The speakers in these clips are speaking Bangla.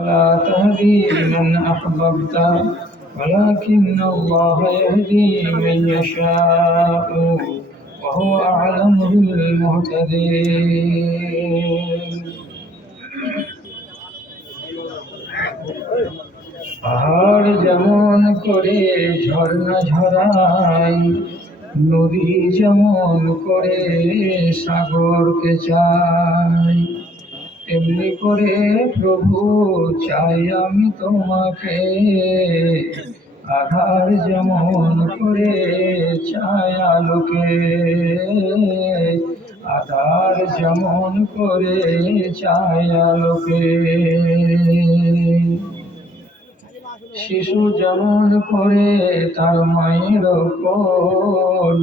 ولا تهدي من أحببت ولكن الله يهدي من يشاء وهو أعلم بالمهتدين পাহাড় যেমন করে ঝর্ণা ঝরায়, নদী যেমন করে সাগরকে চাই, তেমনি করে প্রভু চাই আমি তোমাকে। আধার যেমন করে চাই আলোকে, আধার যেমন করে চাই আলোকে। শিশু যেমন করে তার মায়ের কোল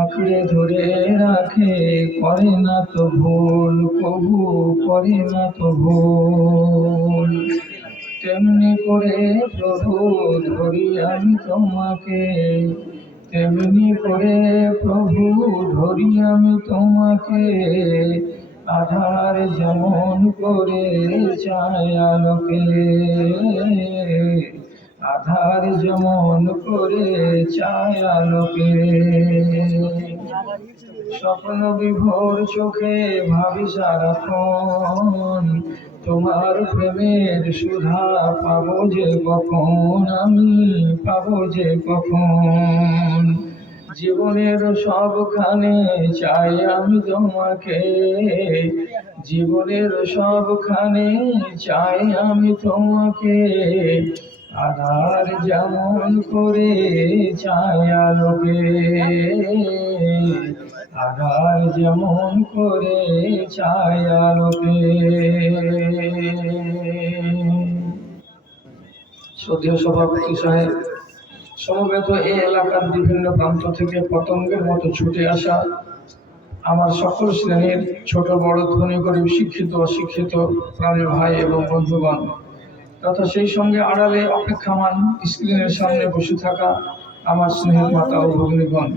আঁকড়ে ধরে রাখে, করে না তো ভুল, প্রভু করে না তো ভুল, তেমনি করে প্রভু ধরি আমি তোমাকে, তেমনি করে প্রভু ধরি আমি তোমাকে। আধার যেমন করে চাই আলোকে, আধার যেমন করে চাই আলোকে। স্বপ্ন বিভোর চোখে ভাবি সারাক্ষণ, তোমার প্রেমের সুধা পাবো যে কখন, আমি পাবো যে কখন। জীবনের সবখানে চাই আমি তোমাকে, জীবনের সবখানে চাই আমি তোমাকে। আধার যেমন করে চাই আলোকে, আধার যেমন করে চাই আলোকে। শ্রদ্ধেয় সভাপতি সাহেব, সমবেত এই এলাকার বিভিন্ন প্রান্ত থেকে পতঙ্গের মতো ছুটে আসা আমার সকল শ্রেণীর ছোট বড় ধনী গরিব শিক্ষিত অশিক্ষিত প্রাণের ভাই এবং বন্ধুগণ, তথা সেই সঙ্গে আড়ালে অপেক্ষামান স্ক্রিনের সামনে বসে থাকা আমার স্নেহের মাতা ও ভগ্নীগণ,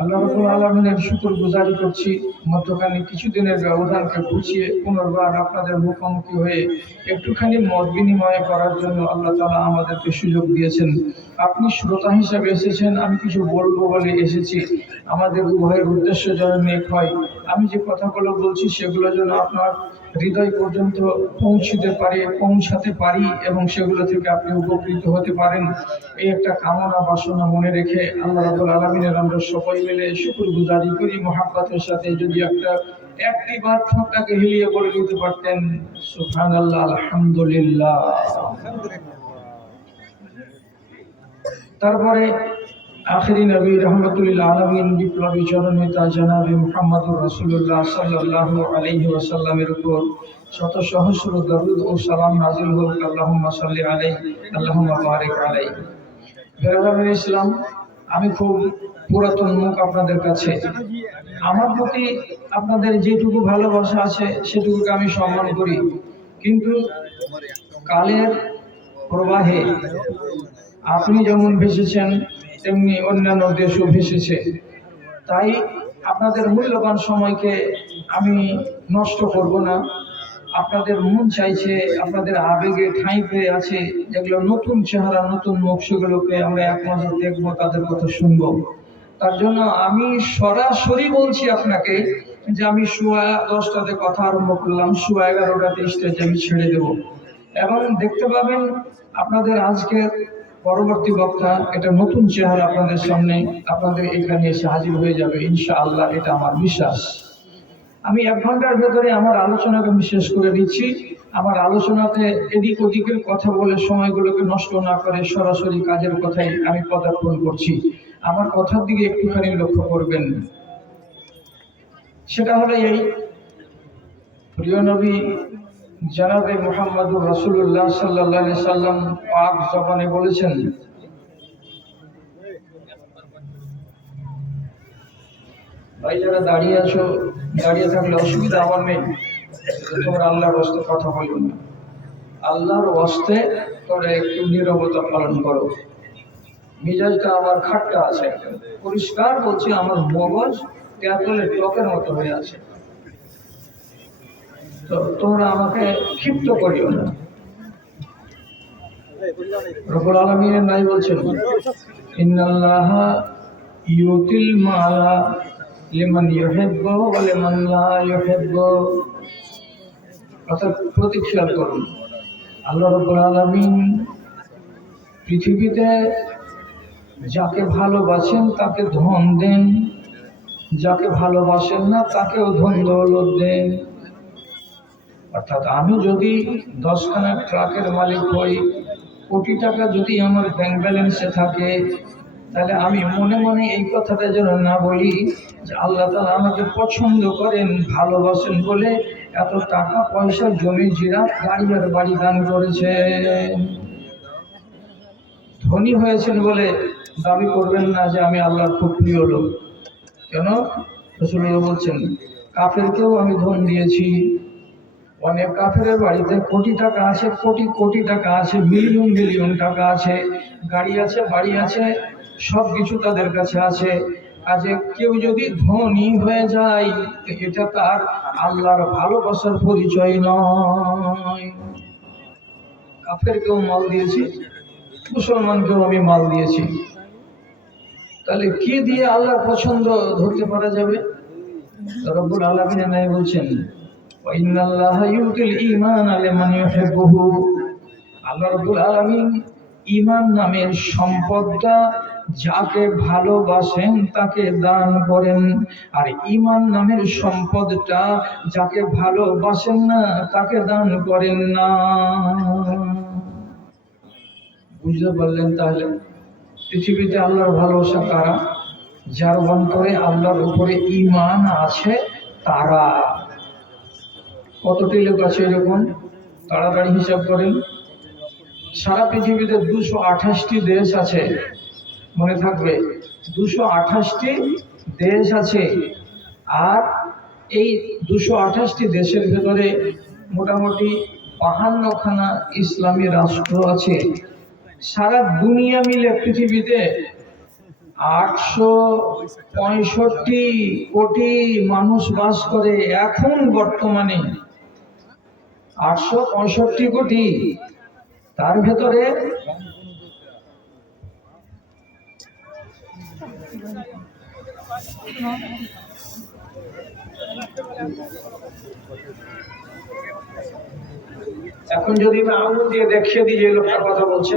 আল্লাহ রাব্বুল আলামিনের শুকর গুজারি করছি। মধ্যখানে কিছুদিনের ব্যবধানকে ঘুচিয়ে পুনর্বার আপনাদের মুখোমুখি হয়ে একটুখানি মত বিনিময় করার জন্য আল্লাহ তাআলা আমাদেরকে সুযোগ দিয়েছেন। আপনি শ্রোতা হিসেবে এসেছেন, আমি কিছু বলবো বলে এসেছি। আমাদের উভয়ের উদ্দেশ্য যেন নেক হয়। আমি যে কথাগুলো বলছি সেগুলো যেন আপনার হৃদয় পর্যন্ত পৌঁছাতে পারি এবং সেগুলো থেকে আপনি উপকৃত হতে পারেন, এই একটা কামনা বাসনা মনে রেখে আল্লাহ রাব্বুল আলামিনের আমরা সবাই মিলে শুকরগুজারি করি মহাব্বতের সাথে। যদি একটি বার ঠোঁটটাকে হিলিয়ে বলে দিতে পারতেন সুবহানাল্লাহ, আলহামদুলিল্লাহ। তারপরে আখিরি নবী রহমতুল্লিল আলামিন বিপ্লবী জননেতা জনাবে মুহাম্মদুর রাসূলুল্লাহ সাল্লাল্লাহু আলাইহি ওয়াসাল্লামের উপর শত সহস্র দরুদ ও সালাম নাযিল হোক। আল্লাহুম্মা সাল্লি আলাইহি আল্লাহুম্মা বারিক আলাইহি। বেরাদার ইসলাম, আমি খুব পুরাতন মুখ আপনাদের কাছে। আমার প্রতি আপনাদের যেটুকু ভালোবাসা আছে সেটুকুকে আমি সম্মান করি, কিন্তু কালের প্রবাহে আপনি যেমন ভেসেছেন তেমনি অন্যান্য দেশও ভেসেছে। তাই আপনাদের মূল্যবান সময়কে আমি নষ্ট করব না। আপনাদের মন চাইছে, আপনাদের আবেগে ঠাঁই পেয়ে আছে, যেগুলো নতুন চেহারা নতুন মুখ, সেগুলোকে আমরা এক নজর দেখবো, তাদের কথা শুনবো। তার জন্য আমি সরাসরি বলছি আপনাকে যে আমি 10:15 কথা আরম্ভ করলাম, 11:30 স্টেজে আমি ছেড়ে দেব এবং দেখতে পাবেন আপনাদের আজকের পরবর্তী বক্তা এটা নতুন চেহারা আপনাদের সামনে, আপনাদের এখানে এসে হাজির হয়ে যাবে ইনশাআল্লাহ, এটা আমার বিশ্বাস। আমি 1 ঘন্টার ভেতরে আমার আলোচনাকে আমি শেষ করে দিচ্ছি। আমার আলোচনাতে এদিক ওদিকের কথা বলে সময়গুলোকে নষ্ট না করে সরাসরি কাজের কথাই আমি পদার্পণ করছি। আমার কথার দিকে একটুখানি লক্ষ্য করবেন। সেটা হলো এই, প্রিয় নবী জনাবে মুহাম্মদুর রাসূলুল্লাহ সাল্লাল্লাহু আলাইহি সাল্লাম পাক জবানে বলেছেন, ভাই যারা দাঁড়িয়ে আছো, দাঁড়িয়ে থাকলে অসুবিধা আমার নেই, তোমরা আল্লাহর ওয়াস্তে কথা বলো না, আল্লাহর ওয়াস্তে তোমরা একটু নীরবতা পালন করো। মিজাজটা আমার খাট্টা আছে, পরিষ্কার বলছি, আমার মগজ তেঁতুলের টকের মতো হয়ে আছে। তো তোমরা আমাকে ক্ষিপ্ত করিও না। রব্বুল আলামিনের নাই বলছেন ইন্নাল্লাহা ইউতিল মালা লিমান ইউহিব্বু ওয়া লিমান লা ইউহিব্বু। অর্থাৎ প্রতীক খেয়াল করুন, আল্লাহ রাব্বুল আলামিন পৃথিবীতে যাকে ভালোবাসেন তাকে ধন দেন, যাকে ভালোবাসেন না তাকেও ধন দৌলত দেন। অর্থাৎ আমি যদি 10খানা ট্রাকের মালিক হই, কোটি টাকা যদি আমার ব্যাংক ব্যালেন্সে থাকে, তাহলে আমি মনে মনে এই কথাটা যেন না বলি যে আল্লাহ তাআলা আমাকে পছন্দ করেন, ভালোবাসেন বলে এত টাকা পয়সা জমি জিরা গাড়ি আর বাড়ি দান করেছে। ধনী হয়েছেন বলে দাবি করবেন না যে আমি আল্লাহর খুব প্রিয় লোক। কেন? রাসূলুল্লাহ বলছেন কাফেরকেও আমি ধন দিয়েছি। অনেক কাফেরের বাড়িতে কোটি টাকা আছে, কোটি কোটি টাকা আছে, মিলিয়ন মিলিয়ন টাকা আছে, গাড়ি আছে, বাড়ি আছে, সব কিছু তাদের কাছে আছে। কাজে কেউ যদি ধনী হয়ে যায় এটা তার আল্লাহর ভালোবাসার পরিচয় নয়। কাফেরকেও মাল দিয়েছি, মুসলমানকেও আমি মাল দিয়েছি, তাহলে কি দিয়ে আল্লাহর পছন্দ ধরতে পারা যাবে? রব্বুল আলামিন নাই বলছেন ইন্নাল্লাহা ইউতিল ঈমানা লিমান ইউহিব্বুহু। আল্লাহ রাব্বুল আলামিন ঈমান নামের সম্পদটা যাকে ভালোবাসেন তাকে দান করেন, আর ঈমান নামের সম্পদটা যাকে ভালোবাসেন না তাকে দান করেন না। বুঝতে পারলেন? তাহলে পৃথিবীতে আল্লাহর ভালোবাসা কারা? যার অন্তরে আল্লাহর উপরে ঈমান আছে তারা। কতটি লোক আছে এরকম? তাড়াতাড়ি হিসাব করেন। সারা পৃথিবীতে 228টি দেশ আছে, মনে থাকবে 228টি দেশ আছে। আর এই 228টি দেশের ভেতরে মোটামুটি 52খানা ইসলামী রাষ্ট্র আছে। সারা দুনিয়া মিলে পৃথিবীতে 865 কোটি মানুষ বাস করে। এখন বর্তমানে 865 কোটি, তার ভেতরে এখন যদি আমি আঙুল দিয়ে দেখিয়ে দিই যে লোকটা কথা বলছে,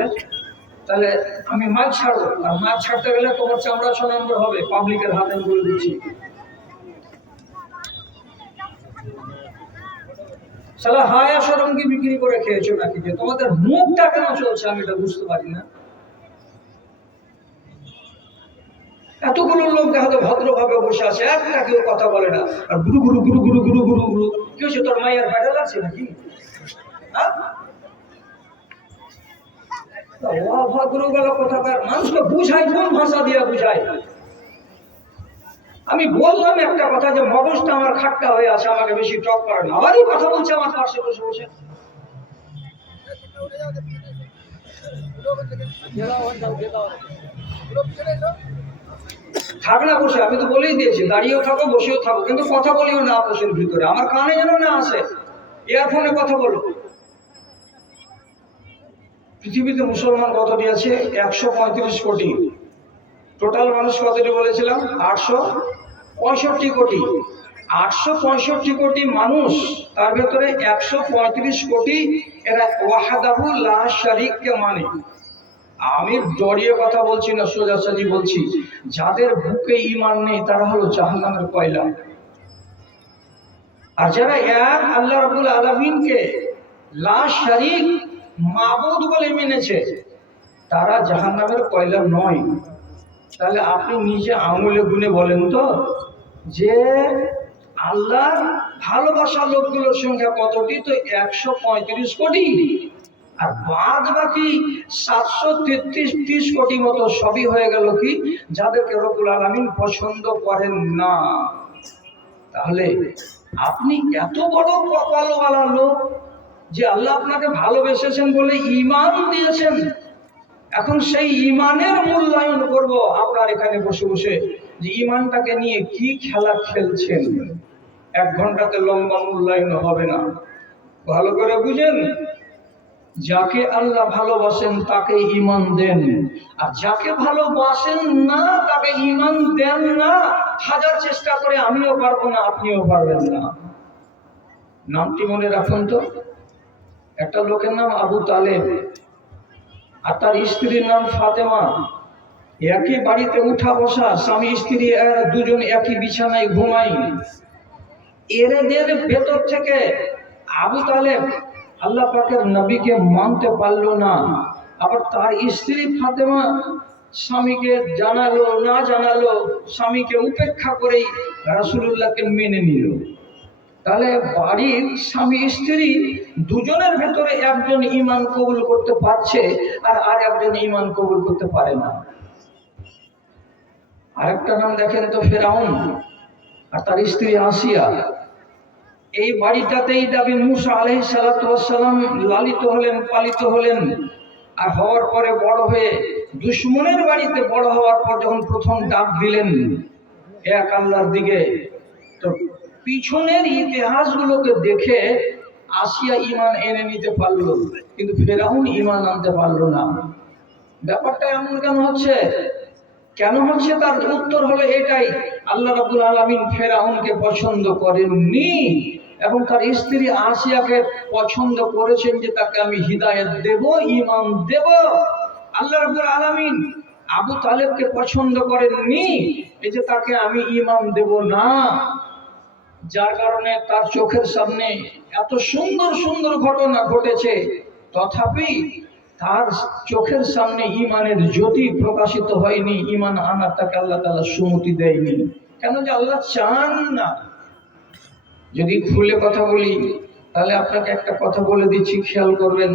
তাহলে আমি মাছ ছাড়বো, আর মাছ ছাড়তে গেলে তোমার চামড়া 6 নম্বর হবে, পাবলিকের হাতে বলে দিচ্ছি। সালা হায়া শরম কি বিক্রি করে খেয়েছো নাকি যে তোমাদের মুখটা কেন চলছে আমি এটা বুঝতে পারি না। এতগুলো লোক দেখা যায় ভদ্রভাবে বসে আছে, একটা কেউ কথা বলে না, আর গুরু গুরু গুরু গুরু গুরু গুরু গুরু। কি হচ্ছে, তোর মায়ের প্যাডেল আছে নাকি? অভদ্রগুলো কোথাকার, মানুষকে বুঝাই কোন ভাষা দিয়ে বুঝাই? আমি বললাম একটা কথা যে মগজটা আমার খাট্টা হয়ে আছে, আমাকে বেশি টক করে না, আবারই কথা বলছে আমার পাশে বসে বসে। থাক না বসে, আমি তো বলেই দিয়েছি দাঁড়িয়েও থাকো বসেও থাকো, কিন্তু কথা বলিও না আপোষের ভিতরে, আমার কানে যেন না আসে। ইয়ারফোনে কথা বলো। পৃথিবীতে মুসলমান কতটি আছে? 135 কোটি। টোটাল মানুষ কতটি বলেছিলাম? 865 কোটি। 865 কোটি মানুষ, তার ভেতরে 135 কোটি এরা ওয়াহাদাহু লা শারীককে মানে। আমি জড়িয়ে কথা বলছি না, সোজাসাজি বলছি, যাদের বুকে ঈমান নেই তারা হলো জাহান্নামের কয়লা। আর যারা এক আল্লাহ রাব্বুল আলামিনকে লা শারীক মাবুদ বলে মেনেছে তারা জাহান্নামের কয়লা নয়। তাহলে আপনি নিজে আঙুলে গুনে বলেন তো যে আল্লাহর ভালোবাসার লোকগুলোর সংখ্যা কতটি? তো 135 কোটি। আর বাদ বাকি 733 কোটি মতো সবই হয়ে গেল কি, যাদেরকে রব্বুল আলামিন পছন্দ করেন না। তাহলে আপনি এত বড় কপালওয়ালা লোক যে আল্লাহ আপনাকে ভালোবেসেছেন বলে ঈমান দিয়েছেন। এখন সেই ঈমানের মূল্যায়ন করব আপনার এখানে বসে বসে, যে ঈমানটাকে নিয়ে কি খেলা খেলছেন। 1 ঘন্টাতে লম্বা মূল্যায়ন হবে না। ভালো করে বুঝেন যাকে আল্লাহ ভালোবাসেন তাকে ঈমান দেন, আর যাকে ভালোবাসেন না তাকে ঈমান দেন না। হাজার চেষ্টা করে আমিও পারবো না, আপনিও পারবেন না। নামটি মনে রাখুন তো, একটা লোকের নাম আবু তালেব আর তার স্ত্রীর নাম ফাতেমা। একই বাড়িতে উঠা বসা, স্বামী স্ত্রী দুজন একই বিছানায় ঘুমাই। এদের ভেতর থেকে আবু তালেব আল্লাহ পাকের নবীকে মানতে পারলো না, আবার তার স্ত্রী ফাতেমা স্বামীকে জানালো না জানালো, স্বামীকে উপেক্ষা করেই রাসূলুল্লাহকে মেনে নিল। তাহলে বাড়ির স্বামী স্ত্রী দুজনের ভেতরে একজন ঈমান কবুল করতে পারছে আর একজন ঈমান কবুল করতে পারে না। আরেকটা নাম দেখেন তো, ফেরাউন আর তার স্ত্রী আসিয়া। এই বাড়িটাতেই নবী মুসা আলাইহিস সালাতু ওয়াস সালাম লালিত হলেন, পালিত হলেন। আর হওয়ার পরে বড় হয়ে দুশমনের বাড়িতে বড় হওয়ার পর যখন প্রথম ডাক দিলেন এক আল্লাহর দিকে, তো পিছনের ইতিহাসগুলোকে দেখে আসিয়া ঈমান এনে নিতে পারলো, কিন্তু ফেরাউন ঈমান আনতে পারলো না। ব্যাপারটা এমন কেন হচ্ছে? কেন হচ্ছে? তার উত্তর হলো এটাই, আল্লাহ রাব্বুল আলামিন ফেরাউনকে পছন্দ করেননি এবং তার স্ত্রী আসিয়াকে পছন্দ করেছেন যে তাকে আমি হিদায়াত দেব, ঈমান দেব। আল্লাহ রাব্বুল আলামিন আবু তালেবকে পছন্দ করেননি এই যে তাকে আমি ঈমান দেব না। যার কারণে তার চোখের সামনে এত সুন্দর সুন্দর ঘটনা ঘটেছে, তথাপি তার চোখের সামনে ঈমানের জ্যোতি প্রকাশিত হয়নি, ঈমান আনার তাকে আল্লাহ তাআলা সুমতি দেয়নি। কেন? যে আল্লাহ চান না। যদি খুলে কথা বলি তাহলে আপনাকে একটা কথা বলে দিচ্ছি, খেয়াল করবেন।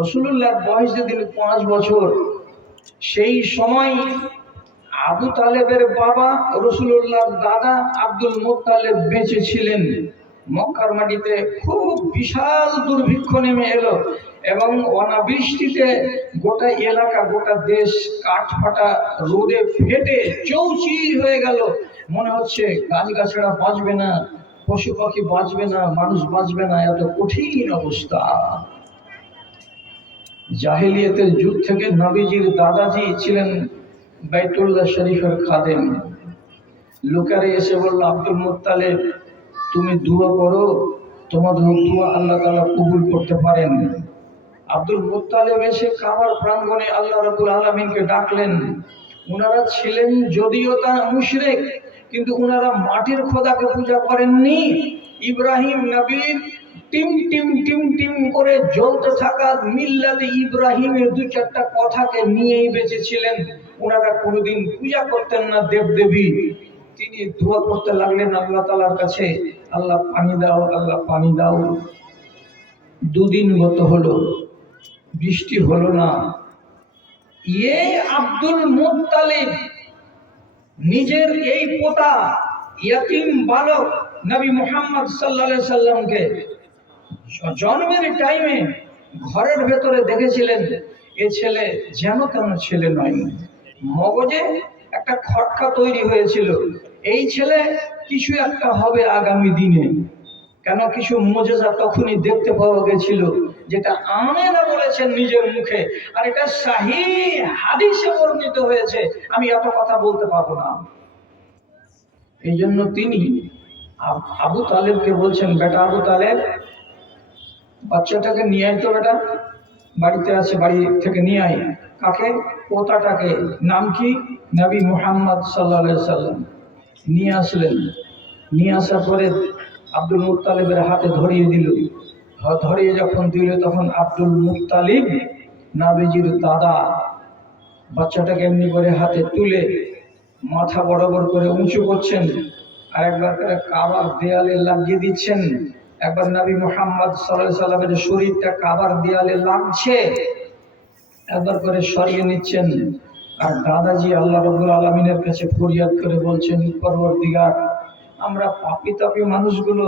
রাসূলুল্লাহর বয়স যেদিন 5 বছর, সেই সময় আবু তালেবের বাবা রাসূলুল্লাহর দাদা আব্দুল মুত্তালিব বেঁচে ছিলেন। মক্কার মাটিতে খুব বিশাল দুর্ভিক্ষ নেমে এলো এবং অনাবৃষ্টিতে গোটা এলাকা, গোটা দেশ কাঠফাটা রোদে ফেটে চৌচির হয়ে গেল। মনে হচ্ছে গাছগাছড়া বাঁচবে না, পশু পাখি বাঁচবে না, মানুষ বাঁচবে না, এত কঠিন অবস্থা। জাহেলিয়াতের যুগ থেকে নবীজির দাদাজি ছিলেন বাইতুল্লাহ শরীফের খাদেম। লোকেরা এসে বলল, আব্দুল মুত্তালিব তুমি দোয়া করো, তোমাদের দোয়া আল্লাহ তাআলা কবুল করতে পারেন। আব্দুল মুত্তালিব এসে কাবার প্রাঙ্গণে আল্লাহ রাব্বুল আলামিনকে ডাকলেন। ওনারা ছিলেন যদিও তা মুশরিক, কিন্তু ওনারা মাটির খোদাকে পূজা করেননি। ইব্রাহিম নবীর টিম টিম টিম টিম করে জ্বলতে থাকা মিল্লাতে ইব্রাহিমের 2-4টা কথাকে নিয়েই বেঁচেছিলেন। ওনারা কোনোদিন পূজা করতেন না দেবদেবী। তিনি দোয়া করতে লাগলেন আল্লাহ তাআলার কাছে, আল্লাহ পানি দাও, আল্লাহ পানি দাও। 2 দিন গত হলো, বৃষ্টি হলো না। আব্দুল মুত্তালিব নিজের এই পোতা ইয়াতীম বালক নবী মুহাম্মদ সাল্লাল্লাহু আলাইহি সাল্লামকে জন্মের টাইমে ঘরের ভেতরে দেখেছিলেন এ ছেলে যেন তেন ছেলে নয়। মগজে একটা খটকা তৈরি হয়েছিল, এই ছেলে কিছু একটা হবে আগামী দিনে। কেন? কিছু মুজিজা তখনই দেখতে পাওয়া গেছিল, যেটা আমেনা বলেছেন নিজের মুখে, আর এটা সহিহ হাদিসে বর্ণিত হয়েছে। আমি এত কথা বলতে পারবো না। এই জন্য তিনি আবু তালেবকে বলছেন, বেটা আবু তালেব, বাচ্চাটাকে নিয়ে আয় তো, বেটা বাড়িতে আছে, বাড়ি থেকে নিয়ে আয়। কাকে? পোতাটাকে। নাম কি? নবী মুহাম্মদ সাল্লাল্লাহু আলাইহি সাল্লাম। নিয়ে আসলেন। নিয়ে আসার পরে আব্দুল মুত্তালিবের হাতে ধরিয়ে দিল। ধরিয়ে যখন দিল তখন আব্দুল মুত্তালিব নবীজির দাদা বাচ্চাটাকে এমনি করে হাতে তুলে মাথা বরাবর করে উঁচু করছেন, আর একবার করে কাবার দেয়ালে লাগিয়ে দিচ্ছেন। একবার নবী মুহাম্মদ সাল্লাল্লাহু আলাইহি সাল্লামের শরীরটা কাবার দেয়ালে লাগছে, একবার করে সরিয়ে নিচ্ছেন। আর দাদাজি আল্লাহ রাব্বুল আলামিনের কাছে ফরিয়াদ করে বলছেন, পরওয়ারদিগার, আমরা পাপী তাপী মানুষগুলো,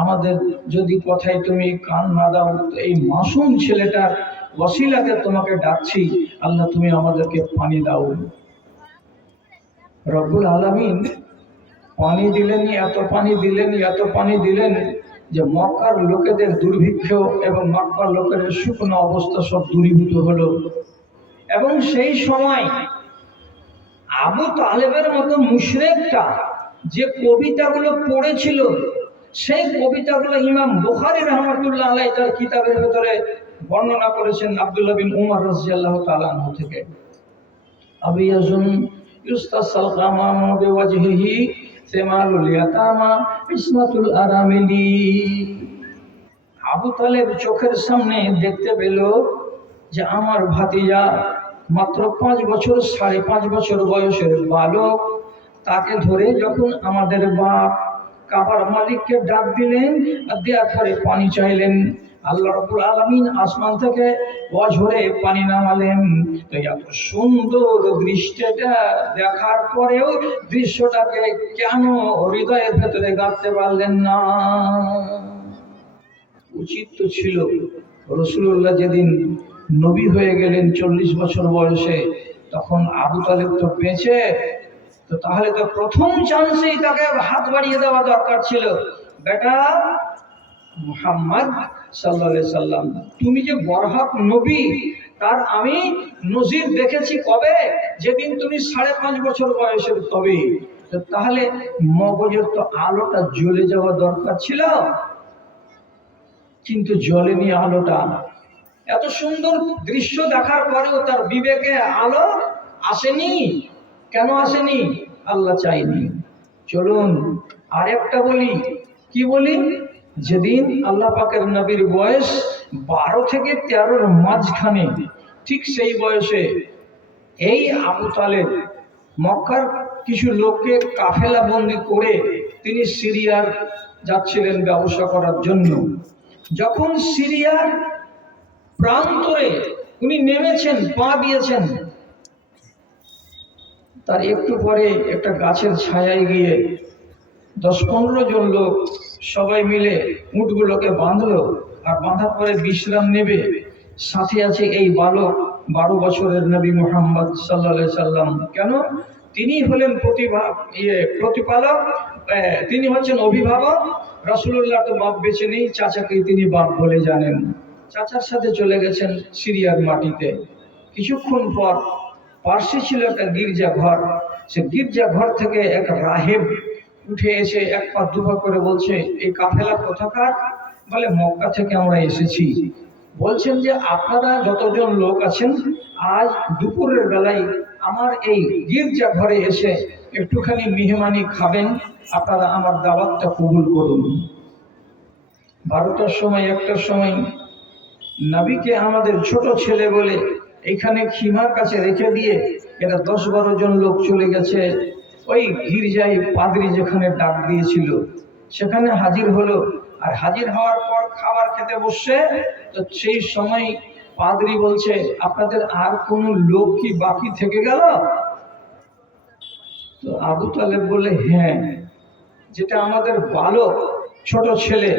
আমাদের যদি কথায় তুমি কান না দাও, এই মাসুম ছেলেটার ওসিলাতে তোমাকে ডাকছি, আল্লাহ তুমি আমাদেরকে পানি দাও। রব্বুল আলামিন পানি দিলেন, এত পানি দিলেন, এত পানি দিলেন, যে মক্কার লোকেদের দুর্ভিক্ষ এবং মক্কার লোকের শুকনো অবস্থা সব দূরীভূত হলো। এবং সেই সময় আবু তালেবের মতো মুশরিকটা যে কবিতাগুলো পড়েছিল, সেই কবিতাগুলো ইমাম বুখারী রাহমাতুল্লাহ আলাইহি তার কিতাবের ভেতরে বর্ণনা করেছেন আব্দুল্লাহ বিন উমর রাদিয়াল্লাহু তাআলা আনহু থেকে। আবিয়াজুন ইউস্তাসাল কামামু বিওয়াজহিহি সিমালুল ইয়াতামা ইসমাতুল আরামিলি। আবু তালেব চোখের সামনে দেখতে পেল যে আমার ভাতিজা মাত্র 5 বছর 5.5 বছর বয়সের বালক, তাকে ধরে যখন আমাদের বাপ কাবার মালিককে ডাক দিলেন আর দেওয়ার পরে পানি চাইলেন, আল্লাহ রাব্বুল আলামিন আসমান থেকে অঝরে পানি নামালেন। তো এত সুন্দর দৃশ্যটা দেখার পরেও দৃশ্যটাকে কেন হৃদয়ের ভেতরে গাঁথতে পারলেন না? উচিত তো ছিল রাসূলুল্লাহ যেদিন নবী হয়ে গেলেন 40 বছর বয়সে, তখন আবু তালেব তো বেঁচে, তো তাহলে তো প্রথম চান্সেই তাকে হাত বাড়িয়ে দেওয়া দরকার ছিল। বেটা মুহাম্মদ সাল্লাল্লাহু আলাইহি সাল্লাম, তুমি যে বরহক নবী, তার আমি নজির দেখেছি কবে? যেদিন তুমি 5.5 বছর বয়সের। তবে তাহলে মগজের তো আলোটা জ্বলে যাওয়া দরকার ছিল, কিন্তু জ্বলেনি আলোটা। এত সুন্দর দৃশ্য দেখার পরেও তার বিবেকে আলো আসেনি। কেন আসেনি? আল্লাহ চাইনি। চলুন আরেকটা বলি। কি বলি? যেদিন আল্লাহ পাকের নবীর বয়স 12 থেকে 13-র মাঝখানে, ঠিক সেই বয়সে এই আবু তালেব মক্কার কিছু লোককে কাফেলা বন্দি করে তিনি সিরিয়ার যাচ্ছিলেন ব্যবসা করার জন্য। যখন সিরিয়ার প্রান্তরে উনি নেমেছেন, পা দিয়েছেন, তার একটু পরে একটা গাছের ছায়ায় গিয়ে 10-15 জন লোক সবাই মিলে উটগুলোকে বাঁধলো। আর বাঁধার পরে বিশ্রাম নেবে। সাথে আছে এই বালক 12 বছরের নবী মুহাম্মদ সাল্লাল্লাহু আলাইহি সাল্লাম। কেন? তিনি হলেন প্রতিপালক, তিনি হচ্ছেন অভিভাবক। রাসূলুল্লাহ তো বাপ বেঁচে নেই, চাচাকেই তিনি বাপ বলে জানেন। চাচার সাথে চলে গেছেন সিরিয়ার মাটিতে। কিছুক্ষণ পর পার্শ্বে ছিল একটা গির্জা ঘর। সে গির্জা ঘর থেকে এক রাহেব উঠে এসে এক পা দুপা করে বলছে, এই কাফেলা কোথাকার? বলে, মক্কা থেকে আমরা এসেছি। বলছেন যে আপনারা যতজন লোক আছেন, আজ দুপুরের বেলায় আমার এই গির্জা ঘরে এসে একটুখানি মেহমানি খাবেন, আপনারা আমার দাওয়াতটা কবুল করুন। 12টার সময় 1টার সময় নবীকে আমাদের ছোট ছেলে বলে এখানে খিমার কাছে রেখে দিয়ে এরা 10-12 জন লোক চলে গেছে ওই গির্জায় পাদ্রী যেখানে ডাক দিয়েছিল সেখানে হাজির হলো। আর হাজির হওয়ার পর খাবার খেতে বসছে, তো সেই সময় পাদ্রী বলছে, আপনাদের আর কোনো লোক কি বাকি থেকে গেল? তো আবু তালেব বলে, হ্যাঁ, যেটা আমাদের বালক, ছোট ছেলে।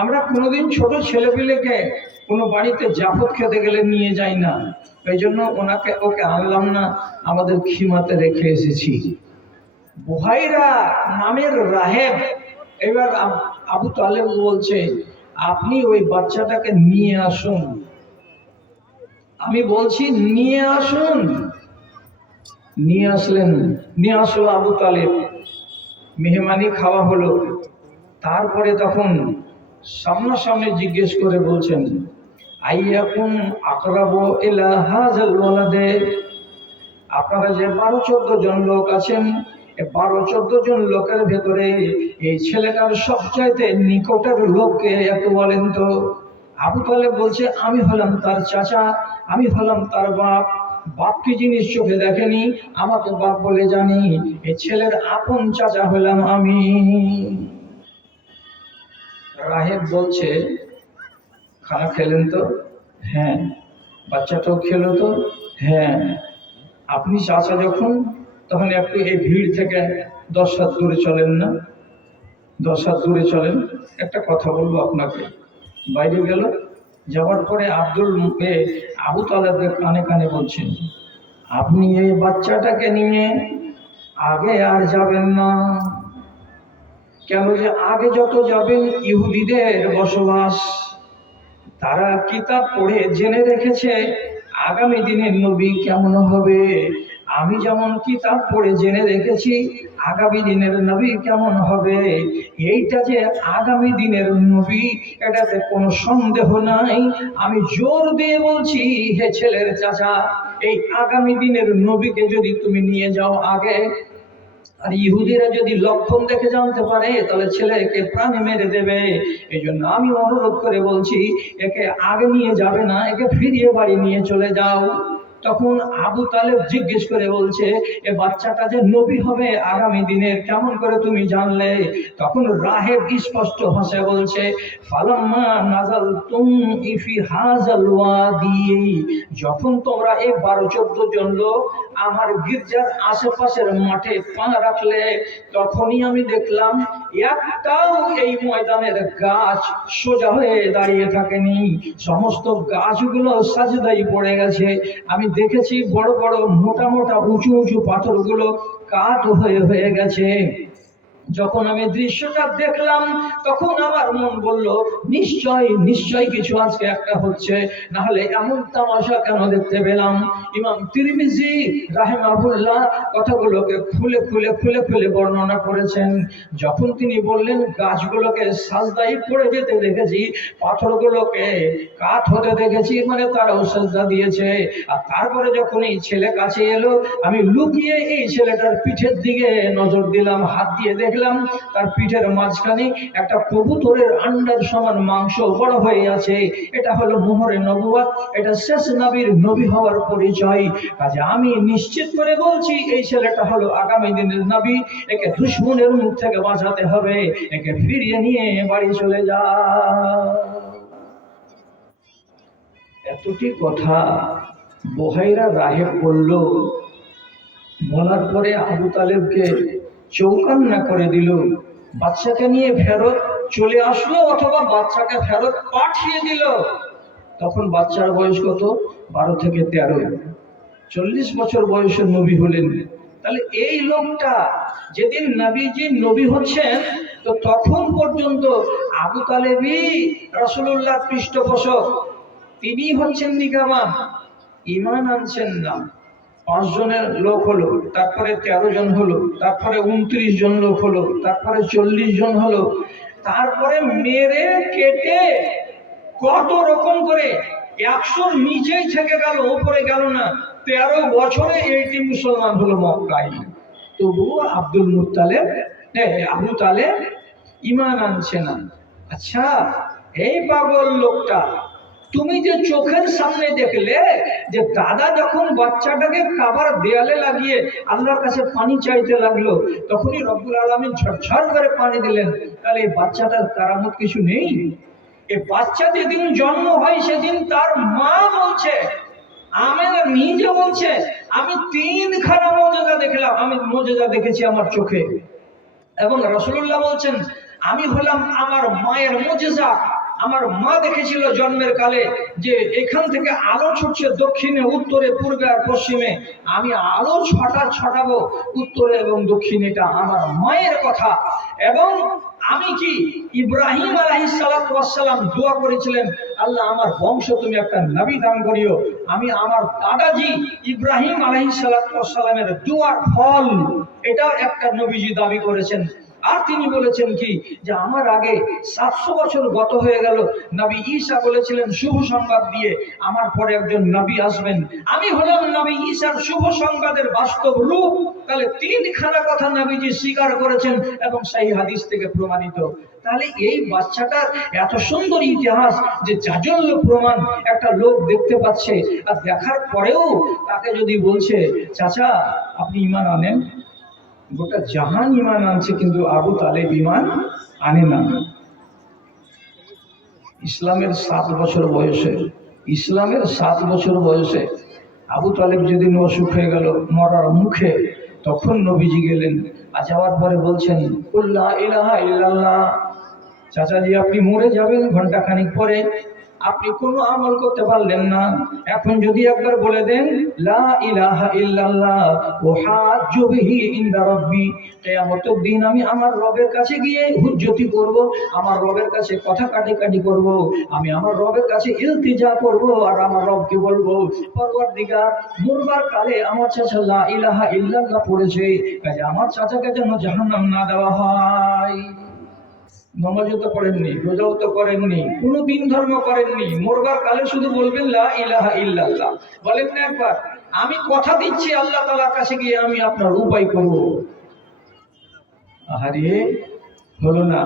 আমরা কোনোদিন ছোট ছেলেপিলেকে কোনো বাড়িতে জাফত খেতে গেলে নিয়ে যাই না, এই জন্য ওকে আনলাম না, আমাদের খিমাতে রেখে এসেছি। বুহাইরা নামের রাহেব এবার আবু তালেব বলছে, আপনি ওই বাচ্চাটাকে নিয়ে আসুন। আমি বলছি নিয়ে আসুন। নিয়ে আসলেন, নিয়ে আসলো আবু তালেব। মেহমানি খাওয়া হলো। তারপরে তখন সামনাসামনি জিজ্ঞেস করে বলছেন, আইয়াকুম আকরাবু ইলা হাযাল ওয়ালাদে, আপনারা যে 12-14 জন লোক আছেন, 12-14 জন লোকের ভেতরে এই ছেলেটার সবচাইতে নিকটের লোককে একটু বলেন তো। আবু তালেব বলছে, আমি হলাম তার চাচা, আমি হলাম তার বাপ। বাপ কি জিনিস চোখে দেখেনি, আমাকে বাপ বলে জানি। এই ছেলের আপন চাচা হলাম আমি। রাহেব বলছে, খানা খেলেন তো? হ্যাঁ। বাচ্চাটাও খেলো তো? হ্যাঁ। আপনি চাচা যখন, তখন একটু এই ভিড় থেকে 10 হাত দূরে চলেন না? 10 হাত দূরে চলেন, একটা কথা বলবো আপনাকে। বাইরে গেল, যাওয়ার পরে আবু তালেবের কানে কানে বলছেন, আপনি এই বাচ্চাটাকে নিয়ে আগে আর যাবেন না। কেন যে আগে যত যাবেন ইহুদিদের বসবাস, তারা কিতাব পড়ে জেনে রেখেছে আগামী দিনের নবী কেমন হবে। আমি যেমন কিতাব পড়ে জেনে রেখেছি আগামী দিনের নবী কেমন হবে। এইটা যে আগামী দিনের নবী, এটাতে কোনো সন্দেহ নাই। আমি জোর দিয়ে বলছি, হে ছেলের চাচা, এই আগামী দিনের নবীকে যদি তুমি নিয়ে যাও আগে, আর ইহুদিরা যদি লক্ষণ দেখে জানতে পারে তাহলে ছেলেকে প্রাণে মেরে দেবে। এই জন্য আমি অনুরোধ করে বলছি, একে আগে নিয়ে যাবে না, একে ফিরিয়ে বাড়ি নিয়ে চলে যাও। তখন আবু তালেব জিজ্ঞেস করে বলছে, এ বাচ্চাটা যে নবী হবে আগামী দিনের কেমন করে তুমি জানলে? তখন রাহেব স্পষ্ট ভাষায় বলছে, ফালাম্মা নাযালতুম ফি হাযাল ওয়াদি, যখন তোমরা এই 12-14 জন লোক আমার গির্জার আশেপাশের মাঠে পা রাখলে, তখনই আমি দেখলাম একটাও এই ময়দানের গাছ সোজা হয়ে দাঁড়িয়ে থাকেনি, সমস্ত গাছগুলো সাজদায় পড়ে গেছে। আমি দেখেছি বড় বড় মোটা মোটা উঁচু উঁচু পাথরগুলো কাঠ হয়ে হয়ে গেছে। যখন আমি দৃশ্যটা দেখলাম তখন আমার মন বলল, নিশ্চয় নিশ্চয় কিছু আজকে একটা হচ্ছে, না হলে এমন তামাশা কেন দেখতে পেলাম। ইমাম তিরমিজি রাহিমাহুল্লাহ কথাগুলোকে খুলে খুলে খুলে খুলে বর্ণনা করেছেন। যখন তিনি বললেন গাছগুলোকে সাজদায় পড়ে যেতে দেখেছি, পাথরগুলোকে কাঠ হতে দেখেছি, মানে তারাও সাজদা দিয়েছে। আর তারপরে যখন এই ছেলে কাছে এলো, আমি লুকিয়ে এই ছেলেটার পিঠের দিকে নজর দিলাম, হাত দিয়ে দেখলাম তার পিঠের মাঝখানে একটা কবুতরের আন্ডার সমান মাংস বড় হয়ে আছে। এটা হলো মোহরে নবুয়ত, এটা শেষ নবীর নবী হওয়ার পরিচয়। কাজে আমি নিশ্চিত করে বলছি, এই ছেলেটা হলো আগামী দিনের নবী। একে দুশমনের মুখ থেকে বাঁচাতে হবে, একে ফিরিয়ে নিয়ে বাড়ি চলে যা। এতটি কথা বুহাইরা রাহেব বলল। বলার পরে আবু তালেবকে চৌকান্না করে দিল। বাচ্চাকে নিয়ে ফেরত চলে আসলো অথবা বাচ্চাকে ফেরত পাঠিয়ে দিল। তখন বাচ্চার বয়স কত? 12 থেকে 13। 40 বছর বয়সের নবী হলেন। তাহলে এই লোকটা যেদিন নবীজি নবী হচ্ছেন, তো তখন পর্যন্ত আবু তালেবই রাসূলুল্লাহ পৃষ্ঠপোষক, তিনি হচ্ছেন নিকামান, ঈমান আনছেন না। 5 জনের লোক হলো, তারপরে 13 জন হলো, তারপরে 29 জন লোক হলো, তারপরে 40 জন হলো, তারপরে মেরে কেটে কত রকম করে 100 নিচেই থেকে গেল, উপরে গেল না। 13 বছরে এইটি মুসলমান হলো মক্কায়। তবুও আব্দুল মুত্তালেব, আবু তালেব ঈমান আনছে না। আচ্ছা, এই পাগল লোকটা, তুমি যে চোখের সামনে দেখলে যে দাদা যখন বাচ্চাটাকে কাবার দেয়ালে লাগিয়ে আল্লাহর কাছে পানি চাইতে লাগলো, তখনই রব্বুল আলামিন ঝরঝর করে পানি দিলেন, তাহলে এই বাচ্চাটার কারামত কিছু নেই? এই বাচ্চা যেদিন জন্ম হয় সেদিন তার মা বলছে, আমেনা নিজে বলছে, আমি 3খানা মুজিজা দেখলাম, আমি মুজিজা দেখেছি আমার চোখে। এবং রাসূলুল্লাহ বলছেন, আমি হলাম আমার মায়ের মুজিজা। আমার মা দেখেছিল জন্মের কালে যে এখান থেকে আলো ছুটছে দক্ষিণে, উত্তরে, পূর্বে আর পশ্চিমে। আমি আলো ছটাবো উত্তরে এবং দক্ষিণে, এটা আমার মায়ের কথা। এবং আমি কি ইব্রাহিম আলাইহিস সালাতু ওয়াস সালাম দোয়া করেছিলেন, আল্লাহ আমার বংশ তুমি একটা নবী দান করিও। আমি আমার দাদাজি ইব্রাহিম আলাইহিস সালাতু ওয়াস সালামের দোয়ার ফল, এটাও একটা নবীজি দাবি করেছেন। আর তিনি বলেছেন কি, যে আমার আগে 700 বছর গত হয়ে গেল, নবী ঈসা বলেছিলেন শুভ সংবাদ দিয়ে, আমার পরে একজন নবী আসবেন, আমি হলাম নবী ঈসার শুভ সংবাদের বাস্তব রূপ। তাহলে 3খানা কথা নবীজি স্বীকার করেছেন এবং সেই হাদিস থেকে প্রমাণিত। তাহলে এই বাচ্চাটার এত সুন্দর ইতিহাস, যে জাজল্য প্রমাণ একটা লোক দেখতে পাচ্ছে, আর দেখার পরেও তাকে যদি বলছে, চাচা আপনি ঈমান আনেন, গোটা জাহান ঈমান আনছে, কিন্তু আবু তালেব ঈমান আনে না। ইসলামের 7 বছর বয়সে, ইসলামের 7 বছর বয়সে আবু তালেব যেদিন অসুখ হয়ে গেল মরার মুখে, তখন নবীজি গেলেন। আর যাওয়ার পরে বলছেন, কুল লা ইলাহা ইল্লাল্লাহ। চাচাজি আপনি মরে যাবেন ঘন্টা খানিক পরে, আপনি কোনো আমল করতে পারলেন না, এখন যদি একবার বলে দেন লা ইলাহা ইল্লাল্লাহ উহাজ্জু বিহি ইনদা রাব্বি, কিয়ামতের দিন আমি আমার রবের কাছে গিয়ে হুজ্জতি করব, আমার রবের কাছে কথা কাটাকাটি করব, আমি আমার রবের কাছে ইলতিজা করব, আর আমার রবকে বলবো পরওয়ারদিগার মরবার কালে আমার চাচা লা ইলাহা ইল্লাল্লাহ পড়েছে, কাজে আমার চাচাকে যেন জাহান্নাম না দেওয়া হয়। নামাজও তো পড়েননি, রোজাও তো করেননি, কোনো দিন ধর্ম করেননি, মরবার কালে শুধু বলবেন লা ইলাহা ইল্লাল্লাহ। বলেন না একবার, আমি কথা দিচ্ছি আল্লাহ তাআলার কাছে গিয়ে আমি আপনার উপায় করব। আহারে, হলো না,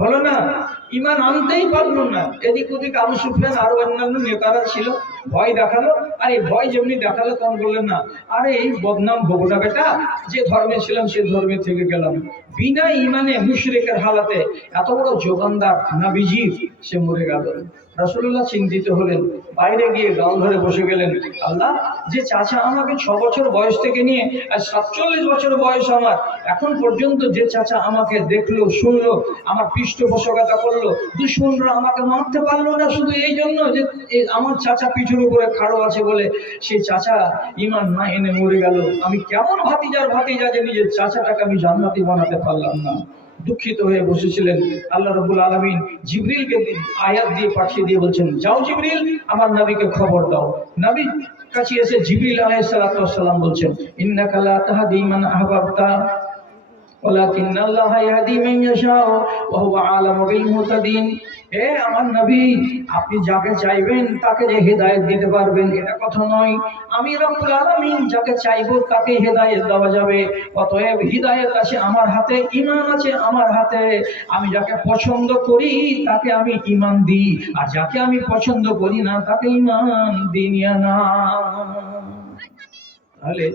হলো না, ইমান আনতেই পারলো না। এদিক ওদিক আবু সুফিয়ান আরো অন্যান্য নেতারা ছিল, ভয় দেখালো, আর এই ভয় যেমনি দেখালো তখন বললেন না, আরে এই বদনাম হবো না বেটা, যে ধর্মে ছিলাম সে ধর্মে থেকে গেলাম। বিনা ইমানে মুশরিকের হালাতে এত বড় যোগানদার নবীজি সে মরে গেল। রাসূলুল্লাহ চিন্তিত হলেন, বাইরে গিয়ে গাল ধরে বসে গেলেন, আল্লাহ, যে চাচা আমাকে 6 বছর বয়স থেকে নিয়ে আর 47 বছর বয়স আমার, এখন পর্যন্ত যে চাচা আমাকে দেখলো শুনলো, আমার পৃষ্ঠপোষকতা করলো, দুশমনরা আমাকে মারতে পারলো না শুধু এই জন্য যে আমার চাচা পিঠের উপরে খাড়ো আছে বলে, সেই চাচা ঈমান না এনে মরে গেল। আমি কেমন ভাতিজার ভাতিজা যে নিজের চাচাটাকে আমি জান্নাতি বানাতে পারলাম না। দুঃখিত হয়ে বসেছিলেন। আল্লাহ রাব্বুল আলামিন জিবরিলকে আয়াত দিয়ে পাঠিয়ে দিয়ে বলছেন, যাও জিবরিল, আমার নবীকে খবর দাও। নবী কাছে এসে জিবরিল আলাইহিস সালাতু ওয়াস সালাম বলছেন, ইন্নাকা লা তাহদি মান আহবাবতা ওয়ালাকিন্নাল্লাহা ইয়াহদি মান ইয়াশাউ ওয়া হুয়া আলামু বিল মুহতাদিন। হে আমার নবী, আপনি যাকে চাইবেন তাকে যে হেদায়েত দিতে পারবেন এটা কথা নয়, আমি রব্বুল আলামিন যাকে চাইবো তাকে হেদায়েত দেওয়া যাবে। অতএব হিদায়াত আছে আমার হাতে, ঈমান আছে আমার হাতে। আমি যাকে পছন্দ করি তাকে আমি ঈমান দিই, আর যাকে আমি পছন্দ করি না তাকে ঈমান দিই না। তাহলে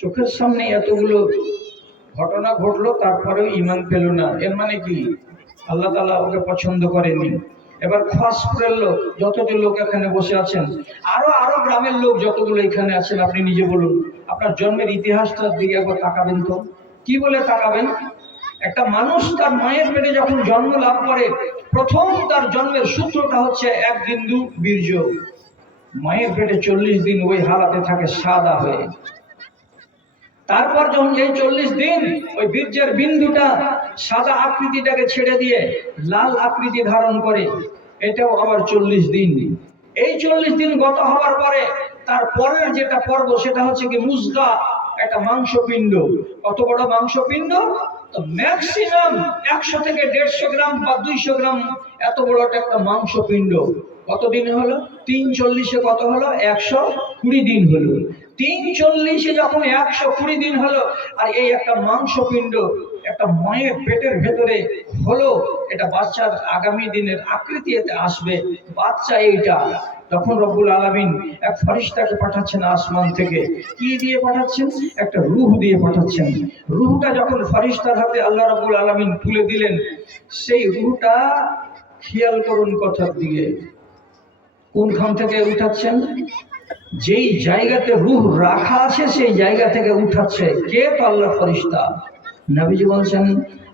চোখের সামনে এতগুলো ঘটনা ঘটলো, তারপরেও ঈমান পেল না, এর মানে কি? আল্লাহ তাআলা ওকে পছন্দ করেনি। এবার খোয়াজপুরের লোক যতগুলো লোক এখানে বসে আছেন, আরো আরো গ্রামের লোক যতগুলো এখানে আছেন, আপনি নিজে বলুন, আপনার জন্মের ইতিহাসটার দিকে একবার তাকাবেন তো। কি বলে তাকাবেন? একটা মানুষ তার মায়ের পেটে যখন জন্ম লাভ করে, প্রথম তার জন্মের সূত্রটা হচ্ছে এক বিন্দু বীর্য। মায়ের পেটে 40 দিন ওই হালাতে থাকে সাদা হয়ে। তারপর যখন এই 40 দিন ওই বীর্যের বিন্দুটা সাদা আকৃতিটাকে ছেড়ে দিয়ে লাল আকৃতি ধারণ করে, এটাও আবার 40 দিন। এই 40 দিন গত হওয়ার পরে তার পরের যেটা পর্ব সেটা হচ্ছে কি মুজগা, একটা মাংসপিণ্ড। কত বড় মাংসপিণ্ড? ম্যাক্সিমাম 100 থেকে 150 গ্রাম বা 200 গ্রাম এত বড় একটা মাংসপিণ্ড। কতদিন হলো? 340-এ কত হলো? 120 দিন হলো। 340-এ যখন 120 দিন হলো, আর এই একটা মাংসপিণ্ড একটা মায়ের পেটের ভেতরে হলো, এটা বাচ্চার আগামী দিনের আকৃতি এতে আসবে, বাচ্চা এইটা। তখন রব্বুল আলামিন এক ফেরেশতাকে পাঠাচ্ছেন আসমান থেকে। কি দিয়ে পাঠাচ্ছেন? একটা রূহ দিয়ে পাঠাচ্ছেন। রূহটা যখন ফেরেশতার হাতে আল্লাহ রব্বুল আলামিন তুলে দিলেন, সেই রূহটা, খেয়াল করুন কথার দিকে, কোনখান থেকে উঠাচ্ছেন? যেই জায়গাতে রূহ রাখা আছে সেই জায়গা থেকে উঠাচ্ছে কে? তো আল্লাহর ফেরেশতা। নবীজি বলছেন,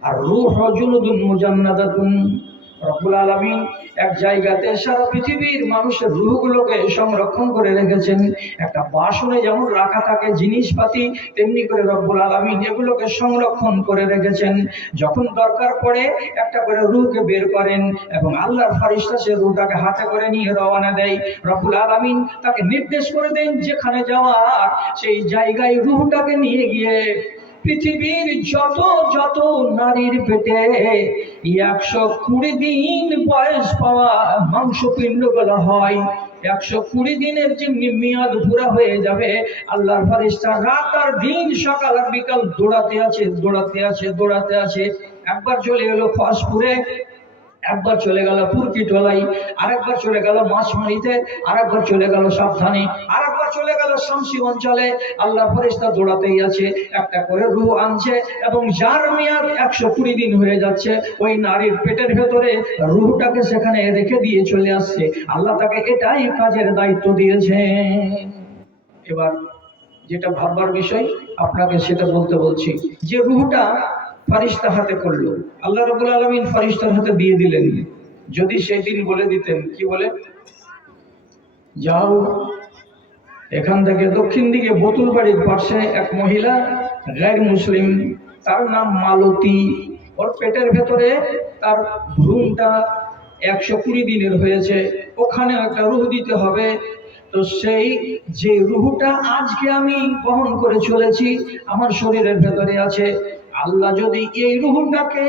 আর রূহ জুনুদুন মুজান্নাদাতুন। রব্বুল আলামিন এক জায়গাতে সারা পৃথিবীর মানুষের রূহগুলোকে সংরক্ষণ করে রেখেছেন। একটা বাসনে যেমন রাখা থাকে জিনিসপাতি, তেমনি করে রব্বুল আলামিন এগুলোকে সংরক্ষণ করে রেখেছেন। যখন দরকার পড়ে একটা করে রূহকে বের করেন এবং আল্লাহর ফেরেশতা সে রূহটাকে হাতে করে নিয়ে রওনা দেয়। রব্বুল আলামিন তাকে নির্দেশ করে দেন যেখানে যাওয়ার, সেই জায়গায় রূহটাকে নিয়ে গিয়ে পৃথিবীর যত যত নারীর পেটে 120 দিন বয়স পাওয়া মাংসপিণ্ড গুলো হয়, 120 দিনের যে মেয়াদ পুরা হয়ে যাবে, আল্লাহর ফেরেশতা রাত আর দিন সকাল আর বিকাল দৌড়াতে আছে দৌড়াতে আছে দৌড়াতে আছে। একবার চলে এলো খোয়াজপুরে, একবার চলে গেল পুরকিটলাই, আরেকবার চলে গেল মাছমারিতে, আরেকবার চলে গেল সাবধানে, আরেকবার চলে গেল শামসি অঞ্চলে। আল্লাহ ফেরেশতা দৌড়াতেই আছে, একটা করে রূহ আনছে এবং যার মেয়াদ 120 দিন হয়ে যাচ্ছে, ওই নারীর পেটের ভেতরে রূহটাকে সেখানে রেখে দিয়ে চলে আসছে। আল্লাহ তাকে এটাই কাজের দায়িত্ব দিয়েছে। এবার যেটা ভাববার বিষয়, আপনাকে সেটা বলছি, যে রূহটা ফেরেশতা হাতে করলো, আল্লাহ রাব্বুল আলামিন ফেরেশতার হাতে দিয়ে দিলেন। যদি সেদিন বলে দিতেন, কি বলে, যাও এখান থেকে দক্ষিণ দিকে বোতুল বাড়ির পাশে এক মহিলা গায়ের মুসলিম, তার নাম মালতী, ওর পেটের ভেতরে তার ভ্রূণটা 120 দিনের হয়েছে, ওখানে একটা রূহ দিতে হবে। তো সেই যে রূহটা আজকে আমি বহন করে চলেছি আমার শরীরের ভেতরে আছে, আল্লাহ যদি এই রূহটাকে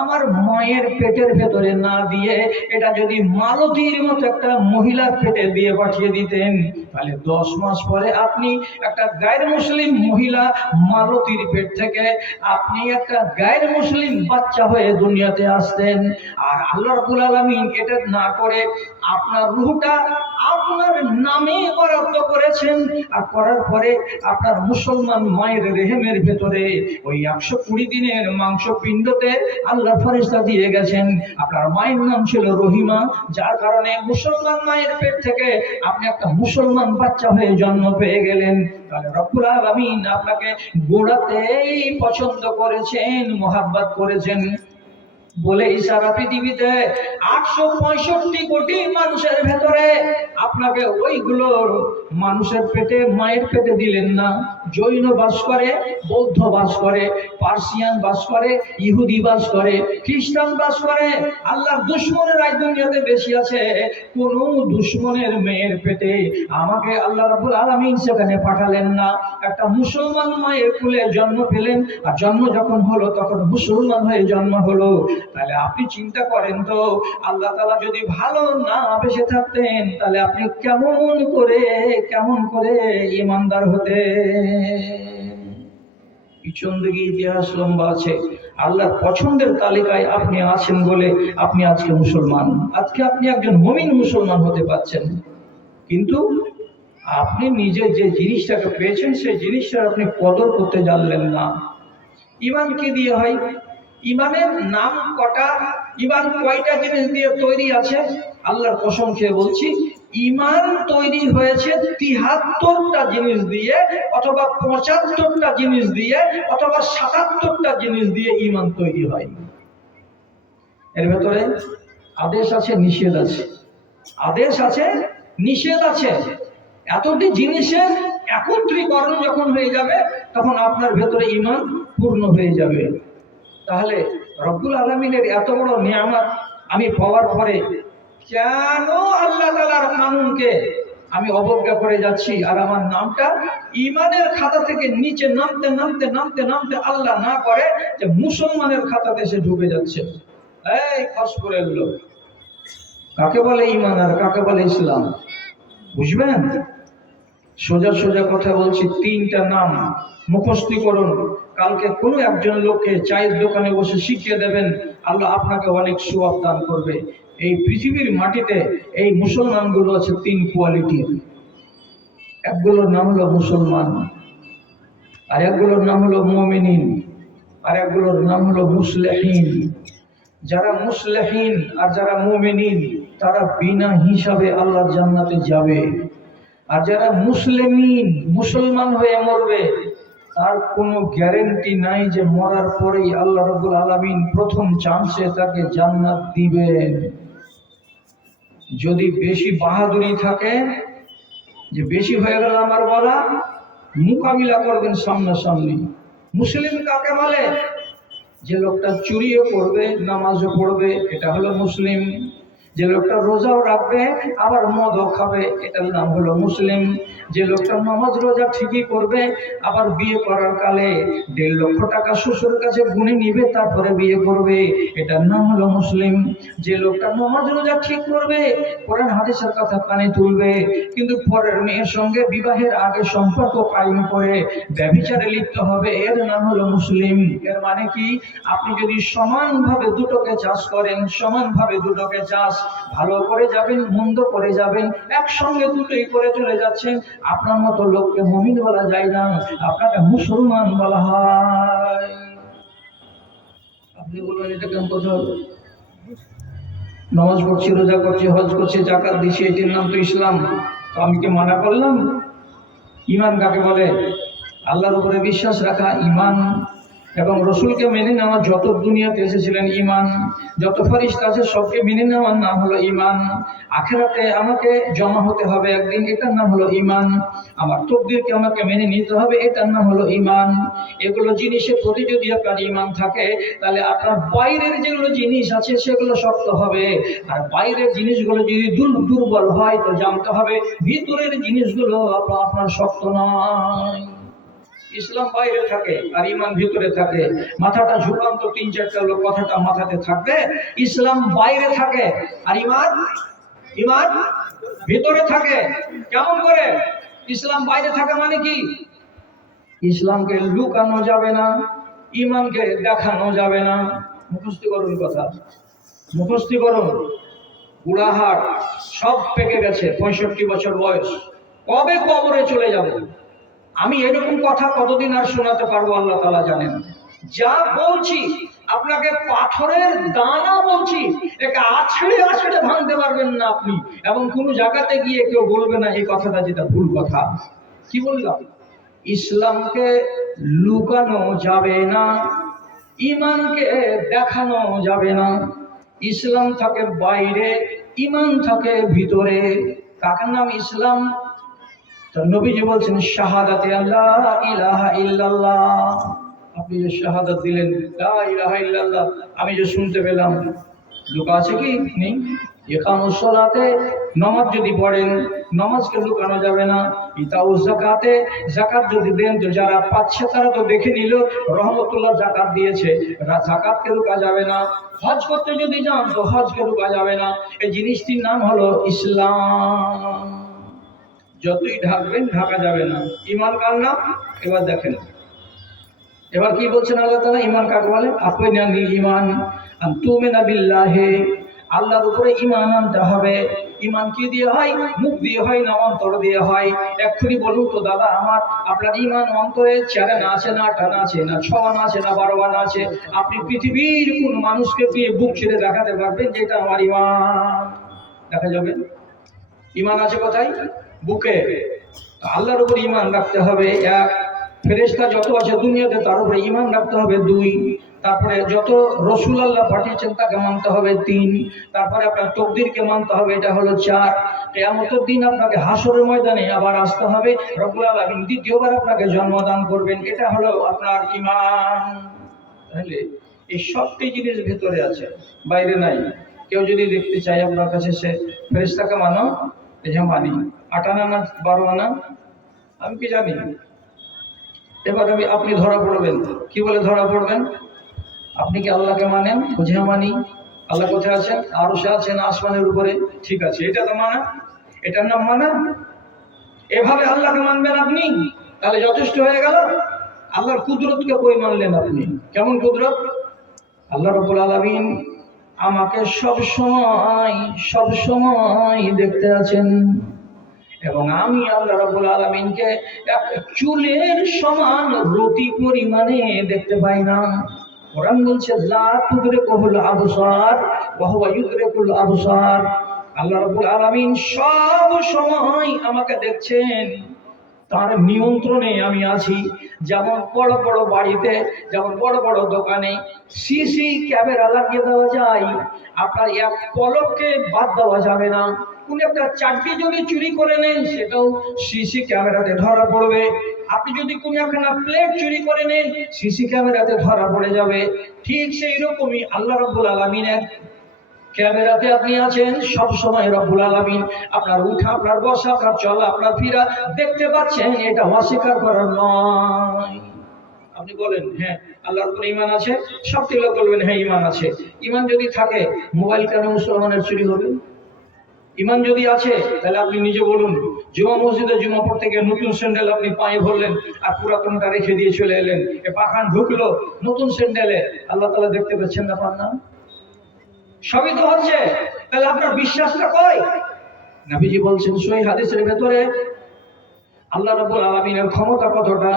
আমার মায়ের পেটের ভেতরে না দিয়ে এটা যদি মালতীর মতো একটা মহিলার পেটে দিয়ে পাঠিয়ে দিতেন, তাহলে 10 মাস পরে আপনি একটা গায়ের মুসলিম মহিলা মালতীর পেট থেকে আপনি একটা গায়ের মুসলিম বাচ্চা হয়ে দুনিয়াতে আসতেন। আর আল্লাহ রাব্বুল আলামিন এটা না করে আপনার রূহটা আপনার নামে বরাদ্দ করেছেন, আর করার পরে আপনার মুসলমান মায়ের রেহেমের ভেতরে ওই 120 দিনের মাংস পিণ্ডতে আল্লাহ ফেরেশতা দিয়ে গেছেন। আপনার মায়ের নাম ছিল রহিমা, যার কারণে মুসলমান মায়ের পেট থেকে আপনি একটা মুসলমান বাচ্চা হয়ে জন্ম পেয়ে গেলেন। তাহলে রব্বুল আলামিন আপনাকে গোড়াতেই পছন্দ করেছেন, মোহাব্বত করেছেন বলেই সারা পৃথিবীতে 865 কোটি মানুষের ভেতরে আপনাকে ওইগুলো মানুষের পেটে মায়ের পেটে দিলেন না। জৈন বাস করে, বৌদ্ধ বাস করে, পার্সিয়ান বাস করে, ইহুদি বাস করে, খ্রিস্টান বাস করে, আল্লাহর দুশমনেরা এই দুনিয়াতে বেশি আছে। কোন দুশমনের মেয়ের পেটে আমাকে আল্লাহ রাব্বুল আলামিন সেখানে পাঠালেন না। একটা মুসলমান মায়ের কুলে জন্ম পেলেন, আর জন্ম যখন হলো তখন মুসলমান হয়ে জন্ম হলো। তাহলে আপনি চিন্তা করেন তো, আল্লাহ তাআলা যদি ভালো না বেঁচে থাকতেন তাহলে আপনি কেমন করে ঈমানদার হতে। পিছন দিকে ইতিহাস লম্বা আছে। আল্লাহর পছন্দের তালিকায় আপনি আছেন বলে আপনি আজকে মুসলমান, আজকে আপনি একজন মুমিন মুসলমান হতে পারছেন। কিন্তু আপনি নিজে যে জিনিসটাকে পেয়েছেন সেই জিনিসটার আপনি কদর করতে জানলেন না। ঈমান কি দিয়ে হয়? ঈমানের নাম কটা? ঈমান কয়টা জিনিস দিয়ে তৈরি আছে? আল্লাহর কসম খেয়ে বলছি, ঈমান তৈরি হয়েছে 73টা জিনিস দিয়ে, অথবা 75টা জিনিস দিয়ে, অথবা 77টা জিনিস দিয়ে ঈমান তৈরি হয়। এর ভেতরে আদেশ আছে, নিষেধ আছে, আদেশ আছে, নিষেধ আছে। এতটি জিনিসের একত্রীকরণ যখন হয়ে যাবে তখন আপনার ভেতরে ঈমান পূর্ণ হয়ে যাবে। তাহলে রব্বুল আলামিনের এত বড় নিয়ামত আমি পাওয়ার পরে কেন আল্লাহ তাআলার কানুনকে আমি অবজ্ঞা করে যাচ্ছি, আর আমার নামটা ঈমানের খাতা থেকে নিচে নামতে নামতে নামতে নামতে আল্লাহ না করে যে মুসলমানের খাতাতে সে ঢুকে যাচ্ছে। এই খস করে এলো, কাকে বলে ঈমান আর কাকে বলে ইসলাম বুঝবেন? সোজা সোজা কথা বলছি, 3টা নাম মুখস্থ করুন। কালকে কোনো একজন লোককে চায়ের দোকানে বসে শিখিয়ে দেবেন, আল্লাহ আপনাকে অনেক সওয়াব দান করবে। এই পৃথিবীর মাটিতে এই মুসলমানগুলো আছে 3 কোয়ালিটির। একগুলোর নাম হলো মুসলমান, আর একগুলোর নাম হলো মুমিনিন, আর একগুলোর নাম হলো মুসলিহিন। যারা মুসলিহিন আর যারা মুমিনিন তারা বিনা হিসাবে আল্লাহর জান্নাতে যাবে। আর যারা মুসলিমিন, মুসলমান হয়ে মরবে, তার কোনো গ্যারান্টি নাই যে মরার পরেই আল্লাহ রাব্বুল আলামিন প্রথম চান্সে তাকে জান্নাত দিবেন। যদি বেশি বাহাদুরি থাকে, যে বেশি হয়ে গেল আমার বলা, মোকাবিলা করবেন সামনাসামনি। মুসলিম কাকে বলে? যে লোকটা চুরিও করবে, নামাজও পড়বে, এটা হলো মুসলিম। যে লোকটা রোজাও রাখবে আবার মদও খাবে, এটার নাম হলো মুসলিম। যে লোকটা নামাজ রোজা ঠিকই করবে, আবার বিয়ে করার কালে 1.5 লক্ষ টাকা শ্বশুর কাছে গুনে নিবে তারপরে বিয়ে করবে, এটার নাম হলো মুসলিম। যে লোকটা নামাজ রোজা ঠিক করবে, কোরআন হাদিসের কথা কানে তুলবে, কিন্তু পরের মেয়ের সঙ্গে বিবাহের আগে সম্পর্ক কায়েম করে ব্যভিচারে লিপ্ত হবে, এর নাম হলো মুসলিম। এর মানে কি? আপনি যদি সমানভাবে দুটোকে চাষ করেন, সমানভাবে দুটোকে চাষ, ভালো করে যাবেন, মন্দ করে যাবেন, একসঙ্গে দুটোই করে চলে যাচ্ছেন, আপনার মতো লোককে মুমিন বলা যায় না, আপনাকে মুসলমান বলা হয়। আপনি বলবেন এটা কেমন কথা হলো? নামাজ পড়ছি, রোজা করছি, হজ করছি, যাকাত দিচ্ছি, এটির নাম তো ইসলাম। তো আমি কি মানা করলাম? ঈমান কাকে বলে? আল্লাহর উপরে বিশ্বাস রাখা ঈমান। এবং রসুলকে মেনে নেওয়া, যত দুনিয়াতে এসেছিলেন ঈমান, যত ফেরেশতা আছে সবকে মেনে নেওয়ার নাম হলো ঈমান। আখিরাতে আমাকে জমা হতে হবে একদিন, এটার নাম হলো ঈমান। আমার তকদিরকে আমাকে মেনে নিতে হবে, এটার নাম হলো ঈমান। এগুলো জিনিসের প্রতি যদি আপনার ঈমান থাকে, তাহলে আপনার বাইরের যেগুলো জিনিস আছে সেগুলো শক্ত হবে। আর বাইরের জিনিসগুলো যদি দুর্বল হয়, তো জানতে হবে ভিতরের জিনিসগুলো আপনার শক্ত নয়। ইসলাম বাইরে থাকে আর ইমান ভিতরে থাকে। মাথাটা ঝুকান তো 3-4টা লোক, কথাটা মাথাতে থাকবে। ইসলাম বাইরে থাকে আর ইমান ইমান ভিতরে থাকে। কেমন করে? ইসলাম বাইরে থাকে মানে কি? ইসলামকে লুকানো যাবে না, ইমানকে দেখানো যাবে না। মুখস্থ করুন কথা, মুখস্থ করুন। বুড়াহাট সব পেকে গেছে, 65 বছর বয়স, কবে কবরে চলে যাবে? আমি এরকম কথা কতদিন আর শোনাতে পারবো আল্লাহ তাআলা জানেন। যা বলছি আপনাকে পাথরের দানা বলছি, একে আছড়ে আছড়ে ভাঙতে পারবেন না আপনি, এবং কোন জায়গাতে গিয়ে কেউ বলবে না এই কথাটা যেটা ভুল কথা। কি বললাম? ইসলামকে লুকানো যাবে না, ইমানকে দেখানো যাবে না। ইসলাম থাকে বাইরে, ইমান থাকে ভিতরে। কার নাম ইসলাম? তো নবীজি বলছেন শাহাদাতে আল্লাহ ইলাহা ইল্লাল্লাহ। আপনি যে শাহাদাত দিলেন লা ইলাহা ইল্লাল্লাহ, আমি যে শুনতে পেলাম, লুকা আছে কি? নেই। ইকামুস সালাতে, নামাজ যদি পড়েন, নামাজকে লুকানো যাবে না। ইতাউজ যাকাতে, যাকাত যদি দেন, তো যারা পাচ্ছে তারা তো দেখে নিল রহমতুল্লাহ যাকাত দিয়েছে, যাকাতকে লুকা যাবে না। হজ করতে যদি যান, তো হজকে লুকা যাবে না। এই জিনিসটির নাম হলো ইসলাম। যতই ঢাকবেন ঢাকা যাবে না। ঈমান কার নাম? এবার দেখেন, এবার কি বলছেন আল্লাহ তাআলা? ঈমান কাকে বলে? আফিনাল ঈমান আন তুমিনা বিল্লাহি, আল্লাহর উপরে ঈমান আনতে হবে। ঈমান কি দিয়ে হয়? মুখ দিয়ে হয় না অন্তর দিয়ে হয়? এক্ষুনি বলুন তো দাদা আমার, আপনার ঈমান অন্তরে 4 আনা আছে না 8 আনা আছে না 6 আনা আছে না 12 আনা আছে? আপনি পৃথিবীর কোন মানুষকে দিয়ে বুক ছেড়ে দেখাতে পারবেন যে এটা আমার ঈমান? দেখা যাবে? ঈমান আছে কোথায়? বুকে। আল্লাহর উপর ঈমান রাখতে হবে 1, ফেরেশতা যত আছে দুনিয়াতে তার উপরে ঈমান রাখতে হবে 2, তারপরে যত রাসূল আল্লাহ পাঠিয়েছেন তাকে মানতে হবে 3, তারপরে আপনার তাকদীরকে মানতে হবে, এটা হলো 4। কিয়ামতের দিন আপনাকে হাসরের ময়দানে আবার আসতে হবে, রব্বুল আলামিন দ্বিতীয়বার আপনাকে জন্মদান করবেন, এটা হলো আপনার ঈমান। তাহলে এই সবটি জিনিস ভেতরে আছে, বাইরে নাই। কেউ যদি দেখতে চায় আপনার কাছে, সে ফেরেশতাকে মানো, হ্যাঁ মানি। 8 আনা না 12 আনা আমি কি জানি। এবার আপনি ধরা পড়বেন, কি বলে ধরা পড়বেন? আপনি কি আল্লাহকে মানেন? বুঝে মানি। আল্লাহ কোথায় আছেন? আরশে আছেন, আসমানের উপরে। ঠিক আছে, এটা তো মানা, এটার নাম মানা। এভাবে আল্লাহকে মানবেন আপনি, তাহলে যথেষ্ট হয়ে গেল। আল্লাহর কুদরতকে কই মানলেন আপনি? কেমন কুদরত? আল্লাহ রাব্বুল আলামিন আমাকে সব সময় দেখতে আছেন, এবং আমি আল্লাহ রাব্বুল আলামিনকে এক চুলের সমান রতি পরিমাণে দেখতে পাই না। কোরআন বলছে লা তুদরিকুল আবসার ওয়া হুয়া ইউদরিকুল আবসার। আল্লাহ রাব্বুল আলামিন সব সময় আমাকে দেখছেন, তার নিয়ন্ত্রণে আমি আছি। যেমন বড় বড় বাড়িতে, যেমন বড় বড় দোকানে সিসি ক্যামেরা লাগিয়ে দেওয়া যায়, আপনার এক পলককে বাদ দেওয়া যাবে না। কোন একটা চাকরি যদি চুরি করে নেন, সেটাও সিসি ক্যামেরাতে ধরা পড়বে। আপনি যদি কোন একখানা প্লেট চুরি করে নেন, সিসি ক্যামেরাতে ধরা পড়ে যাবে। ঠিক সেই রকমই আল্লাহ রাব্বুল আলামিনের ক্যামেরাতে আপনি আছেন। সব সময় রব্বুল আলামিন আপনার উঠা, আপনার বসা, আপনার চলা, আপনার ফিরা দেখতে পাচ্ছেন, এটা অস্বীকার করার নয়। আপনি বলেন হ্যাঁ আল্লাহর উপর ঈমান আছে, সব লোক বলবেন হ্যাঁ ঈমান আছে। ঈমান যদি থাকে, মোবাইল কেন মুসলমানের চুরি হবে? ঈমান যদি আছে, তাহলে আপনি নিজে বলুন, জুমা মসজিদে জুমা পড়তে গিয়ে নতুন স্যান্ডেল আপনি পায়ে ভরলেন, আর পুরাতনটা রেখে দিয়ে চলে এলেন, এ পাখান ঢুকলো নতুন স্যান্ডেলে, আল্লাহ তাআলা দেখতে পাচ্ছেন না? পান না? সবই তো হচ্ছে, তাহলে আপনার বিশ্বাসটা কই? নবীজি বলছেন সহিহ হাদিসের ভেতরে, আল্লাহ রাব্বুল আলামিনের ক্ষমতা কতটা।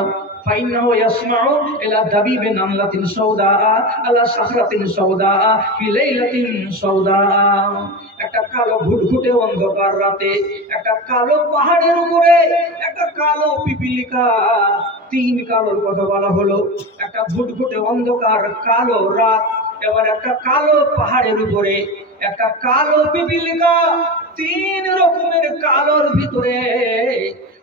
ফাইন্নাহু ইয়াসমাউ ইলা দাবিবি নামলাতিন সাউদা আলা সাখরাতিন সাউদা ফি লাইলাতিন সাউদা। একটা কালো ঘুটঘুটে অন্ধকার রাতে, একটা কালো পাহাড়ের উপরে একটা কালো পিপিলিকা, তিন কালোর কথা বলা হলো। একটা ঘুটঘুটে অন্ধকার কালো রাত, এবার একটা কালো পাহাড়ের উপরে একটা কালো পিপিলিকা, তিন রকমের কালোর ভিতরে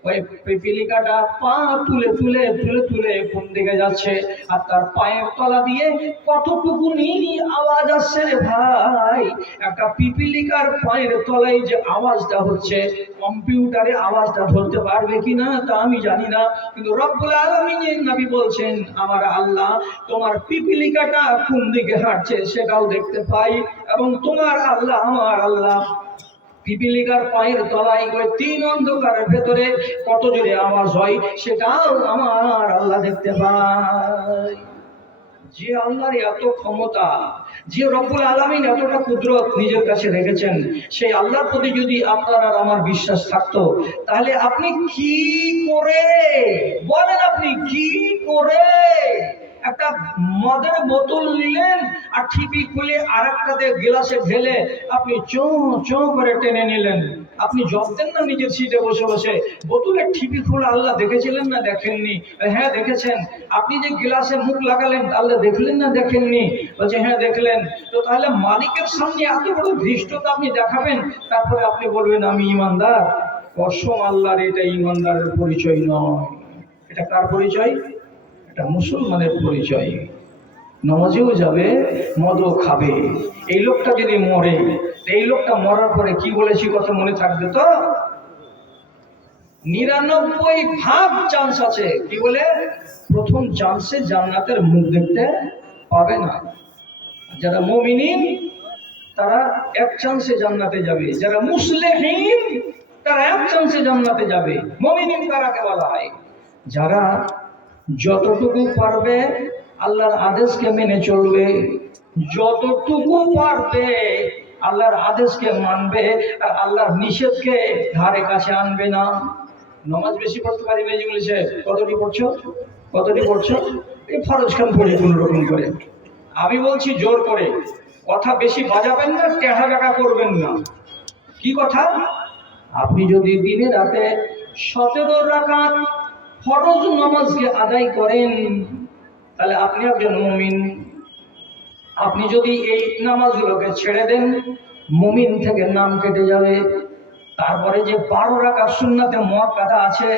ওই পিপিলিকাটা পা তুলে তুলে তুলে তুলে কোন দিকে যাচ্ছে, আর তার পায়ের তলা দিয়ে কতটুকুনি আওয়াজ আসছে রে ভাই। একটা পিপিলিকার পায়ের তলায় যে আওয়াজটা হচ্ছে, কম্পিউটারে আওয়াজটা ধরতে পারবে কিনা তা আমি জানি না, কিন্তু রব্বুল আলামিনের নবী বলছেন আমার আল্লাহ তোমার পিপিলিকাটা কোন দিকে হাঁটছে সেটাও দেখতে পাই, এবং তোমার আল্লাহ আমার আল্লাহ পিপিলিকার পায়ের তলায় ওই তিন অন্ধকারের ভেতরে কত জোরে আওয়াজ হয় সেটাও আমার আল্লাহ দেখতে পায়। যে আল্লাহর এত ক্ষমতা, যে রব্বুল আলামিন এতটা কুদরত নিজের কাছে রেখেছেন, সেই আল্লাহর প্রতি যদি আপনার আর আমার বিশ্বাস থাকতো, তাহলে আপনি কি করে, বলেন আপনি কি করে একটা মদের বোতল নিলেন আর ঠিপি খুলে আর একটাতে গ্লাসে ঢেলে আপনি চো চো করে টেনে নিলেন? আপনি জপতেন না নিজের সিটে বসে বসে, বোতলের ঠিপি খোলা আল্লাহ দেখেছিলেন না দেখেননি? হ্যাঁ দেখেছেন। আপনি যে গ্লাসে মুখ লাগালেন আল্লাহ দেখলেন না দেখেননি? বলছে হ্যাঁ দেখলেন। তো তাহলে মালিকের সামনে এত বড় ধৃষ্টতা আপনি দেখাবেন, তারপরে আপনি বলবেন আমি ইমানদার? কসম আল্লাহর, এটা ইমানদারের পরিচয় নয়। এটা কার পরিচয়? এটা মুসলমানের পরিচয়। নামাজেও যাবে, মদও খাবে। এই লোকটা যদি মরে, এই লোকটা মরার পরে কি বলেছি কথা মনে থাকবে তো? 99 চান্স আছে। কি বলে? প্রথম চান্সে জান্নাতের মুখ দেখতে পাবে না। যারা মুমিনিন তারা এক চান্সে জান্নাতে যাবে, যারা মুসলিহিন তারা এক চান্সে জান্নাতে যাবে। মুমিনিন কারাকে বলা হয়? যারা যতটুকু পারবে আল্লাহর আদেশকে মেনে চলবে, যতটুকু পারবে আল্লাহর আদেশকে মানবে, আর আল্লাহর নিষেধকে ধারে কাছে আনবে না। নামাজ বেশি পড়তে পারি না, বলেছে কতটি পড়ছো, কতটি পড়ছো? এই ফরজ খান পড়ি কোন রকম করে। আমি বলছি জোর করে, কথা বেশি বাজাবেন না, টেহা বেকা করবেন না। কি কথা? আপনি যদি দিনে রাতে 17 রাকাত ফরজ নামাজকে আদায় করেন, তাহলে আপনি একজন মুমিন। আপনি যদি এই নামাজগুলোকে ছেড়ে দেন, মুমিন থেকে নাম কেটে যাবে। তারপরে যে 12 রাকাত সুন্নাতে মুআক্কাদা আছে,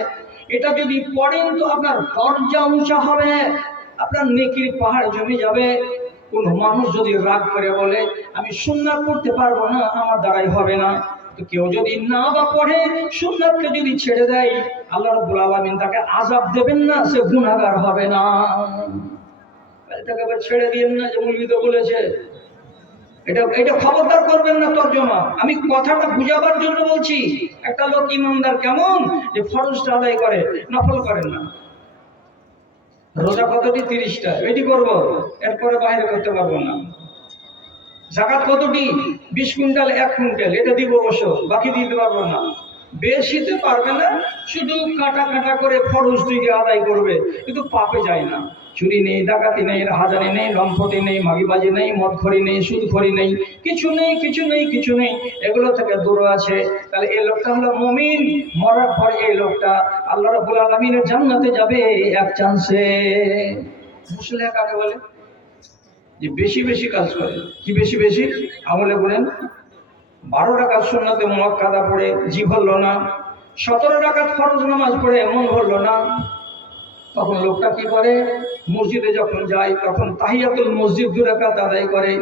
এটা যদি পড়েন তো আপনার দরজা উঁচা হবে, আপনার নেকির পাহাড় জমে যাবে। কোন মানুষ যদি রাগ করে বলে আমি সুন্নাত পড়তে পারবো না, আমার দ্বারাই হবে না, তো কেউ যদি না বা পড়ে, সুন্নাতকে যদি ছেড়ে দেয়, আল্লাহ রাব্বুল আলামিন তাকে আযাব দেবেন না, সে গুনাহগার হবে না। এটাকে আবার ছেড়ে দিয়েন না যে মুলবি তো বলেছে। এটা খবরদার করবেন না তর্জমা, আমি কথাটা বুঝাবার জন্য বলছি। একটা লোক ইমানদার কেমন, যে ফরজটা আদায় করে, নফল করেন না। রোজা কতটি? 30টা, এটি করবো, এরপরে বাইরে করতে পারবো না। যাকাত কতটি? 20 কুইন্টাল, 1 কুইন্টাল, এটা দিব অবশ্য, বাকি দিতে পারবো না। বেশিতে পারবে না, শুধু কাটা কাটা করে ফরজ দিকে আদায় করবে, কিন্তু পাপে যায় না। চুরি নেই, ডাকাতি নেই, রাহাজানি নেই, লম্পটি নেই, মাগিবাজি নেই, মদখড়ি নেই, সুদখড়ি নেই, কিছু নেই, কিছু নেই, কিছু নেই, এগুলো থেকে দূরে আছে। তাহলে এই লোকটা হলো মুমিন। মরার পর এই লোকটা আল্লাহ রাব্বুল আলামিনের জান্নাতে যাবে এক চান্সে। মুসলিম কাকে বলে? যে বেশি বেশি কাজ করে। কি বেশি বেশি? আমলে বলেন। 12 রাকাত সুন্নাতে মুআক্কাদা পড়ে জি ভরলো না, 17 রাকাত ফরজ নামাজ পড়ে মন ভরলো না, তখন লোকটা কি করে? মসজিদে যখন যায় তখন তাহিয়াতুল মসজিদ 2 রাকাত আদায় করে।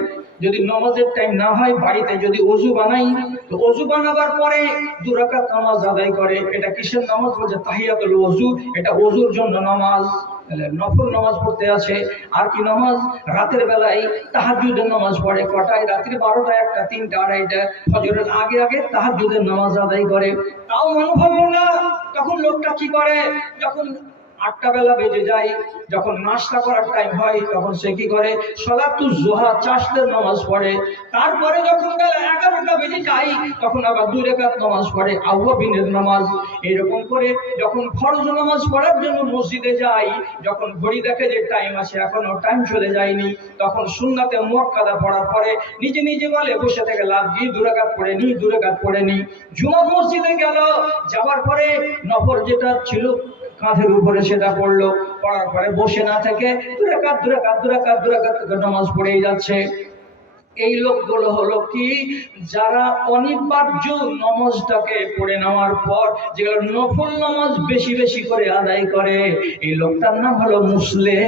যদি নামাজের টাইম না হয়, বাড়িতে যদি ওযু বানাই, তো ওযু বানাবার পরে 2 রাকাত নামাজ আদায় করে। এটা কিসের নামাজ? বলছে তাহিয়াতুল ওযু। এটা ওযুর জন্য নামাজ। নফল নামাজ পড়তে আছে। আর কি নামাজ? রাতের বেলায় তাহাজ্জুদের নামাজ পড়ে। কটায়? রাত্রি 12টা, 1টা, 3টা, 2:30, ফজরের আগে আগে তাহাজ্জুদের নামাজ আদায় করে। তাও মন ভালো না, তখন লোকটা কি করে? যখন 8টা বেলা বেজে যায়, যখন নাস্তা করার টাইম হয় তখন সে কি করে, সলাতুজ জোহা চাষতের নামাজ পড়ে। তারপরে যখন বেলা 11টা বেজে যায় তখন আবার 2 রাকাত নামাজ পড়ে, আউয়াবিনের নামাজ। এরকম করে যখন ফরজ নামাজ পড়ার জন্য মসজিদে যায়, যখন ঘড়ি দেখে যে টাইম আছে, এখনো টাইম চলে যায়নি, তখন সুন্নাতে মুআক্কাদা পড়ার পরে নিজে নিজে বলে বসে থেকে লাভ কি, 2 রাকাত পড়ে নি, 2 রাকাত পড়ে নি। জুমা মসজিদে গেল, যাওয়ার পরে নফল যেটা ছিল কাঁধের উপরে সেটা পড়লো, পড়ার পরে বসে না থেকে 2 রাকাত 2 রাকাত 2 রাকাত 2 রাকাত নামাজ পড়েই যাচ্ছে। এই লোকগুলো হলো কি, যারা অনিবার্য নামাজটাকে পড়ে নেওয়ার পর যেগুলো নফল নামাজ বেশি বেশি করে আদায় করে, এই লোকটার নাম হলো মুসলিহ।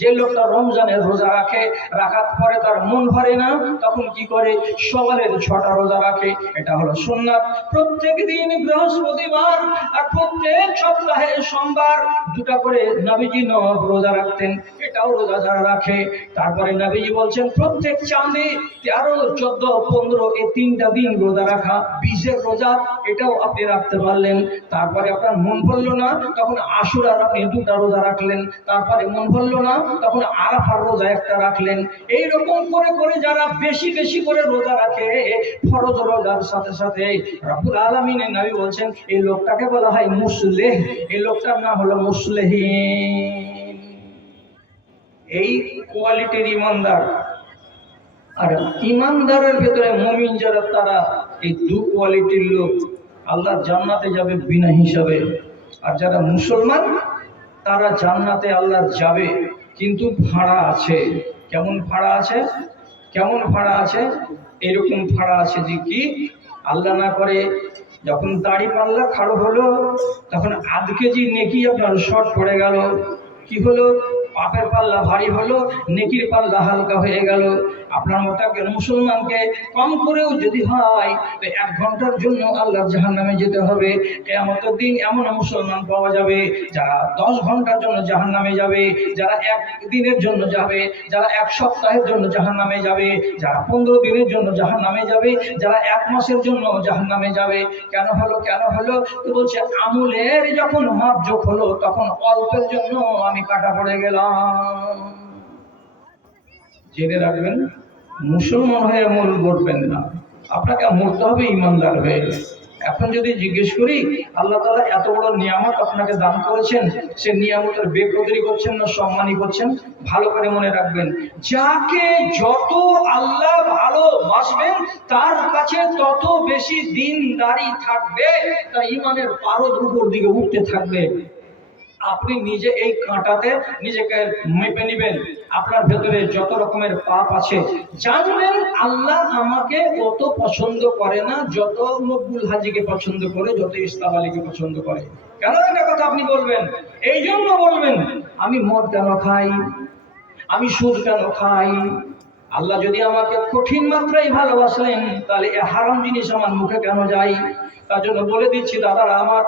যে লোকটা রমজানের রোজা রাখে, রাখার পরে তার মন ভরে না, তখন কি করে, সকালের 6টা রোজা রাখে, এটা হলো সুন্নাত। প্রত্যেক দিন বৃহস্পতিবার আর প্রত্যেক সপ্তাহে সোমবার 2টা করে নবীজি রোজা রাখতেন, এটাও রোজা যারা রাখে। তারপরে নবীজি বলছেন প্রত্যেক চাঁদে 13, 14, 15 এই 3টা দিন রোজা রাখা, 20-এর রোজা, এটাও আপনি রাখতে পারলেন। তারপরে আপনার মন ভরলো না, তখন আশুরার আপনি 2টা রোজা রাখলেন। তারপরে মন ভরলো না, তখন আরাফার রোজা 1টা রাখলেন। এইরকম করে করে যারা বেশি বেশি করে রোজা রাখে ফরজ রোজার সাথে সাথে, রব্বুল আলামিনের নবী বলছেন এই লোকটাকে বলা হয় মুসলিহ, এই লোকটার নাম হলো মুসলিহিন। এই কোয়ালিটির ইমানদার। আর ইমানদারের ভেতরে মুমিন যারা, তারা এই 2 কোয়ালিটির লোক, আল্লাহ জান্নাতে যাবে বিনা হিসাবে। আর যারা মুসলমান, তারা জান্নাতে আল্লাহ যাবে, কিন্তু ভাড়া আছে। কেমন ভাড়া আছে? কেমন ভাড়া আছে? এরকম ভাড়া আছে যে কি, আল্লাহ না করে যখন দাড়ি পাল্লা খাড়ো হলো, তখন আধ কেজি নেকি আপনার শর্ট পড়ে গেল। কি হলো? পাপের পাল্লা ভারী হলো, নেকির পাল্লা হালকা হয়ে গেল। আপনার মতো একজন মুসলমানকে কম করেও যদি হয়, 1 ঘন্টার জন্য আল্লাহ জাহান্নামে যেতে হবে। কিয়ামতের দিন এমন মুসলমান পাওয়া যাবে যারা 10 ঘন্টার জন্য জাহান্নামে যাবে, যারা 1 দিনের জন্য যাবে, যারা 1 সপ্তাহের জন্য জাহান্নামে যাবে, যারা 15 দিনের জন্য জাহান্নামে যাবে, যারা 1 মাসের জন্য জাহান্নামে যাবে। কেন হলো? কেন হলো? তো বলছে আমলের যখন মাপজোক হলো, তখন অল্পের জন্য আমি কাটা পড়ে গেলাম। জেনে রাখবেন, মুসলমান হয়ে আমল করবেন না, আপনাকে মরতে হবে ইমানদার হয়ে। এখন যদি জিজ্ঞেস করি, আল্লাহ তাআলা এত বড় নিয়ামত আপনাকে দান করেছেন, সে নিয়ামতের বেকদরি করছেন না সম্মানই করছেন? ভালো করে মনে রাখবেন, যাকে যত আল্লাহ ভালোবাসবেন তার কাছে তত বেশি দিনদারি থাকবে, তার ইমানের পারদ উপর দিকে উঠতে থাকবে। আপনি নিজে এই কাঁটাতে নিজেকে মেপে নেবেন, আপনার ভেতরে যত রকমের পাপ আছে, জানবেন আল্লাহ আমাকে অত পছন্দ করে না যত মকবুল হাজিকে পছন্দ করে, যত ইসলাম আলীকে পছন্দ করে। কেন এটা কথা আপনি বলবেন? এই জন্য বলবেন, আমি মদ কেন খাই, আমি সুদ কেন খাই? আল্লাহ যদি আমাকে কঠিন মাত্রায় ভালোবাসলেন, তাহলে এ হারাম জিনিস আমার মুখে কেন যায়? তার জন্য বলে দিচ্ছি দাদারা আমার,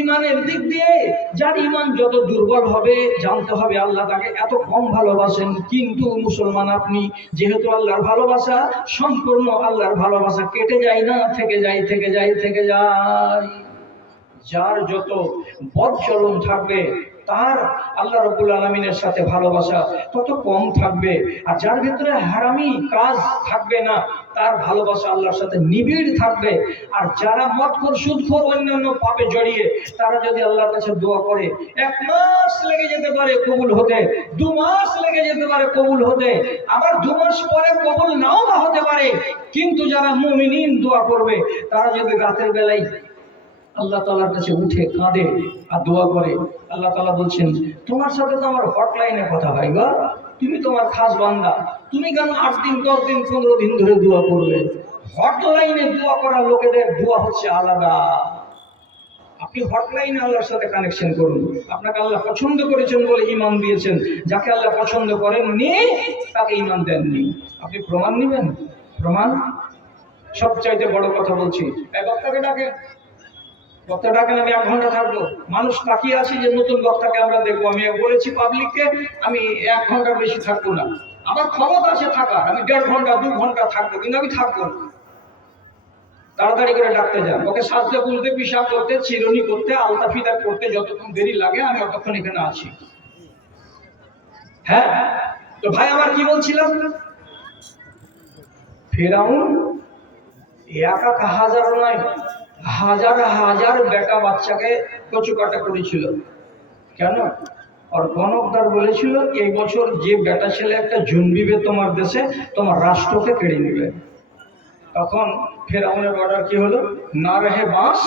ইমানের দিক দিয়ে যার ইমান যত দুর্বল হবে, জানতে হবে আল্লাহ তাকে এত কম ভালোবাসেন। কিন্তু মুসলমান আপনি, যেহেতু আল্লাহর ভালোবাসা সম্পূর্ণ, আল্লাহর ভালোবাসা কেটে যায় না, থেকে যায় থেকে যায় থেকে যায়। যার যত বদ চলন থাকবে, তার আল্লাহ রাব্বুল আলামিনের সাথে ভালোবাসা তত কম থাকবে। আর যার ভিতরে হারামি কাজ থাকবে না, তার ভালোবাসা আল্লাহর সাথে নিবিড় থাকবে। আর যারা মদখোর, সুদখোর, অন্যান্য পাপে জড়িয়ে, তারা যদি আল্লাহর কাছে দোয়া করে, 1 মাস লেগে যেতে পারে কবুল হতে, 2 মাস লেগে যেতে পারে কবুল হতে, আবার 2 মাস পরে কবুল নাও বা হতে পারে। কিন্তু যারা মুমিনিন দোয়া করবে, তারা যদি রাতের বেলায় আল্লাহ তাআলার কাছে উঠে কাঁদে আর দোয়া করে, আল্লাহ তাআলা বলছেন তোমার সাথে তো আমার হটলাইনে কথা হয় গো, তুমি তোমার খাস বান্দা, তুমি কেন 8 দিন 10 দিন 15 দিন ধরে দোয়া করবে? হটলাইনে দোয়া করা লোকেদের দোয়া হচ্ছে আলাদা। আপনি হটলাইনে আল্লাহর সাথে কানেকশন করুন। আপনাকে আল্লাহ পছন্দ করেছেন বলে ঈমান দিয়েছেন। যাকে আল্লাহ পছন্দ করেননি, তাকে ঈমান দেননি। আপনি প্রমাণ নেবেন? প্রমাণ সবচাইতে বড় কথা বলছি। এই বক্তাকে ডাকে, বক্তা ডাকেন, আমি 1 ঘন্টা থাকবো। মানুষ তাকিয়ে আছে যে নতুন বক্তাকে আমরা দেখবো। আমি বলেছি পাবলিককে, আমি 1 ঘন্টার বেশি থাকবো না। আমার ক্ষমতা আছে থাকার, আমি 1.5 ঘন্টা 2 ঘন্টা থাকবো, কিন্তু আমি থাকবো না। তাড়াতাড়ি করে ডাকতে যান, ওকে সাজতে খুলতে, পিশাব করতে, চিরুনি করতে, আলতা ফিতা করতে যতক্ষণ দেরি লাগে আমি ততক্ষণ এখানে আছি। হ্যাঁ, তো ভাই আমার কি বলছিলাম, ফেরাউন একা হাজার নয়, হাজার হাজার বেটা বাচ্চাকে কচুকাটা করেছিল। কেন? আর গণকদার বলেছিল এই বছর যে বেটা ছেলে একটা জন্মিবে তোমার দেশে, তোমার রাষ্ট্রকে কেড়ে নেবে। তখন ফেরাউনের অর্ডার কি হলো, না রহে বাঁশ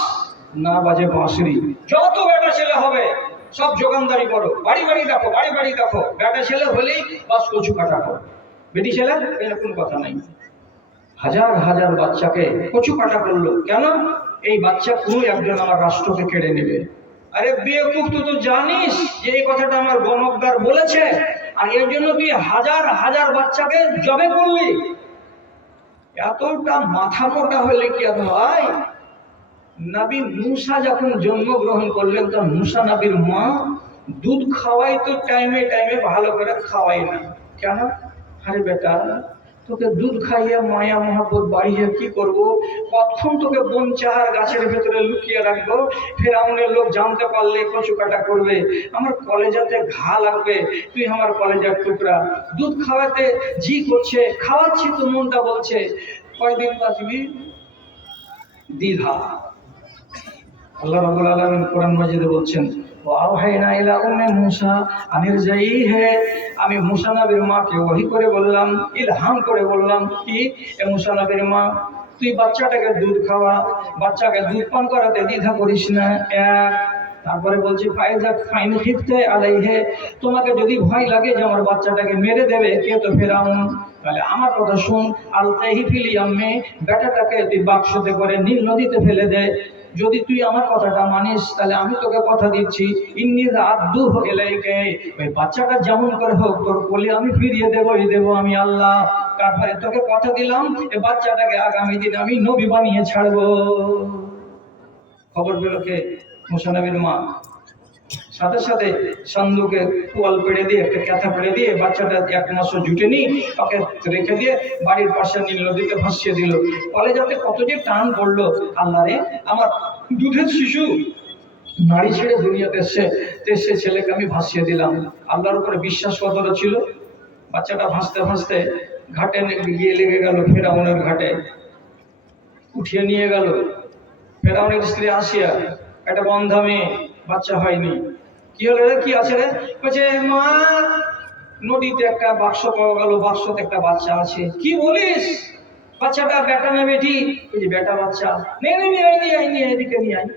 না বাজে বাঁশরি, যত বেটা ছেলে হবে সব যোগানদারি করো, বাড়ি বাড়ি দেখো, বাড়ি বাড়ি দেখো, বেটা ছেলে হলেই বাস কচু কাটা করো, বেটি ছেলে এরকম কথা নাই। হাজার হাজার বাচ্চাকে কচু কাটা করলো। কেন? এই বাচ্চা কোনো একজন আমার রাষ্ট্রকে কেড়ে নেবে। আরে বেকুব, তুই তো জানিস যে এই কথাটা আমার গণকদার বলেছে, আর এর জন্য তুই হাজার হাজার বাচ্চাকে জবে করলি। এতটা মাথা মোটা হলে কি আর হয়? নবী মুসা যখন জন্মগ্রহণ করলেন, তখন মুসা নবীর মা দুধ খাওয়াই তো টাইমে টাইমে ভালো করে খাওয়াই না। কেন? আরে বেটা, তোকে দুধ খাইয়ে মায়া মহাব্বত বাড়িয়ে কি করব, কতক্ষণ তোকে বন চাহার গাছের ভেতরে লুকিয়ে রাখবো, ফেরাউনের লোক জানতে পারলে কচু কাটা করবে, আমার কলেজাতে ঘা লাগবে, তুই আমার কলেজার টুকরা, দুধ খাওয়াতে জি করছে, খাওয়াচ্ছি তো মনটা বলছে কয়দিন বাঁচবি। দ্বিধা। আল্লাহ রাব্বুল আলামিন কোরআন মাজিদে বলছেন, ওয়াওহাইনা ইলা উম্মি মূসা আনিরজাইহি, আমি মূসা নবীর মাকে ওহী করে বললাম, ইলহাম করে বললাম কি, এ মূসা নবীর মা, তুই বাচ্চাটাকে দুধ খাওয়া, বাচ্চাকে দুধ পান করাতে দ্বিধা করিস না। এক, তারপরে বলছি ফাইজা ফাইন খিফতে আলাইহি, তোমাকে যদি ভয় লাগে যে আমার বাচ্চাটাকে মেরে দেবে কে, তো ফেরাউন, তাহলে আমার কথা শুন, আলতাহি ফিল ইয়াম্মি, বেটাটাকে তুই বাক্সতে করে নীল নদীতে ফেলে দে। যদি তুই আমার কথাটা মানিস তাহলে আমি তোকে কথা দিচ্ছি, ইন্নী রাদ্দু ইলাইকা, ওই বাচ্চাটা যেমন করে হোক তোর কোলে আমি ফিরিয়ে দেবই দেবো আমি আল্লাহ। তারপরে তোকে কথা দিলাম এই বাচ্চাটাকে আগামী দিন আমি নবী বানিয়ে ছাড়বো। খবর পেল কে? মুসা নবীর মা। সাথে সাথে সান্দুকে তোয়াল পেড়ে দিয়ে, একটা ক্যাথা পেড়ে দিয়ে, বাচ্চাটা এক মাসও জুটেনি, ওকে রেখে দিয়ে বাড়ির পাশে নীল নদীতে ভাসিয়ে দিল। ফলে যাতে কত যে টান পড়লো, আল্লাহ রে, আমার দুধের শিশু নারী ছেড়ে দুনিয়াতে এসছে, সে ছেলেকে আমি ভাসিয়ে দিলাম। আল্লাহর উপরে বিশ্বাস কতটা ছিল। বাচ্চাটা ভাসতে ভাসতে ঘাটে গিয়ে লেগে গেল, ফেরাউনের ঘাটে উঠিয়ে নিয়ে গেল। ফেরাউনের স্ত্রী আসিয়া, একটা বন্ধা মেয়ে, বাচ্চা হয়নি। কি হলো রে, কি আছে রে? বলছে মা, নদীতে একটা বাক্স পাওয়া গেল, বাক্সতে একটা বাচ্চা আছে। কি বলিস? বাচ্চাটা বেটা না বেটি? বলছি বেটা বাচ্চা। এদিকে নিয়ে আয়।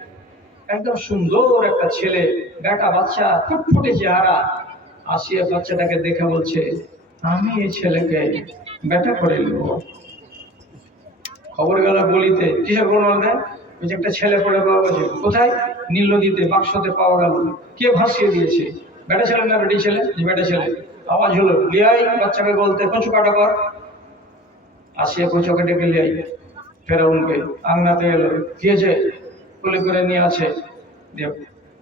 একদম সুন্দর একটা ছেলে, বেটা বাচ্চা, ফুটফুটে চেহারা। আসিয়া বাচ্চাটাকে দেখে বলছে, আমি এই ছেলেকে বেটা করে নেব। খবর গেল বলিতে, কিসের বর্ণনা দেয়? যে একটা ছেলে পড়ে পাওয়া গেছে। কোথায়? নীল নদীতে বাক্সতে পাওয়া গেল। কে ভাসিয়ে দিয়েছে? বেটা ছেলে না বেটি ছেলে? যে বেটা ছেলে। আওয়াজ হলো, লিয়াই বাচ্চাকে বলতে, কচু কাটা কর। আসিয়া কচুকে ডেকে লিয়াই। ফেরাউনকে আংনাতে এলো, গিয়েছে, কোলে করে নিয়ে আছে।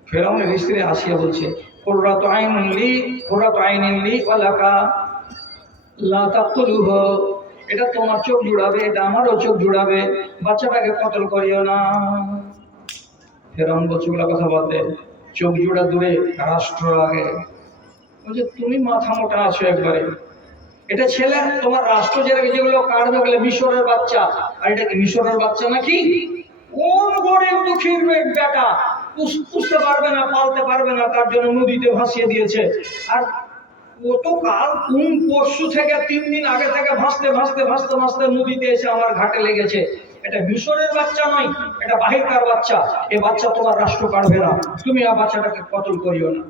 ফেরাউনের স্ত্রী আসিয়া বলছে, কুররাতু আইনুন লি, কুররাতু আইনিন লি ওয়া লাকা লা তাকতুলুহু, এটা তোমার চোখ জুড়াবে, এটা আমারও চোখ জুড়াবে, বাচ্চাটাকে কতল করিও না। ফেরাউন বলছে, ওগুলা কথা বাদ দে, চোখ জুড়া দূরে, রাষ্ট্র আগে। বলছে তুমি মাথা মোটা আছো একবারে, এটা ছেলে, তোমার রাষ্ট্র যেগুলো কাটবে গেলে মিশরের বাচ্চা, আর এটা কি মিশরের বাচ্চা নাকি? কোন গরিব দুঃখীর বেটা পুষতে পারবে না, পালতে পারবে না, তার জন্য নদীতে ভাসিয়ে দিয়েছে। আর গতকাল কোন পরশু থেকে 3 দিন আগে থেকে ভাসতে ভাসতে ভাসতে ভাসতে নদীতে এসে আমার ঘাটে লেগেছে। এটা মিশরের বাচ্চা নয়, এটা বাহিরকার বাচ্চা। এ বাচ্চা তোমার রাষ্ট্র কাটবে না, তুমি আর বাচ্চাটাকে কতল করিও না।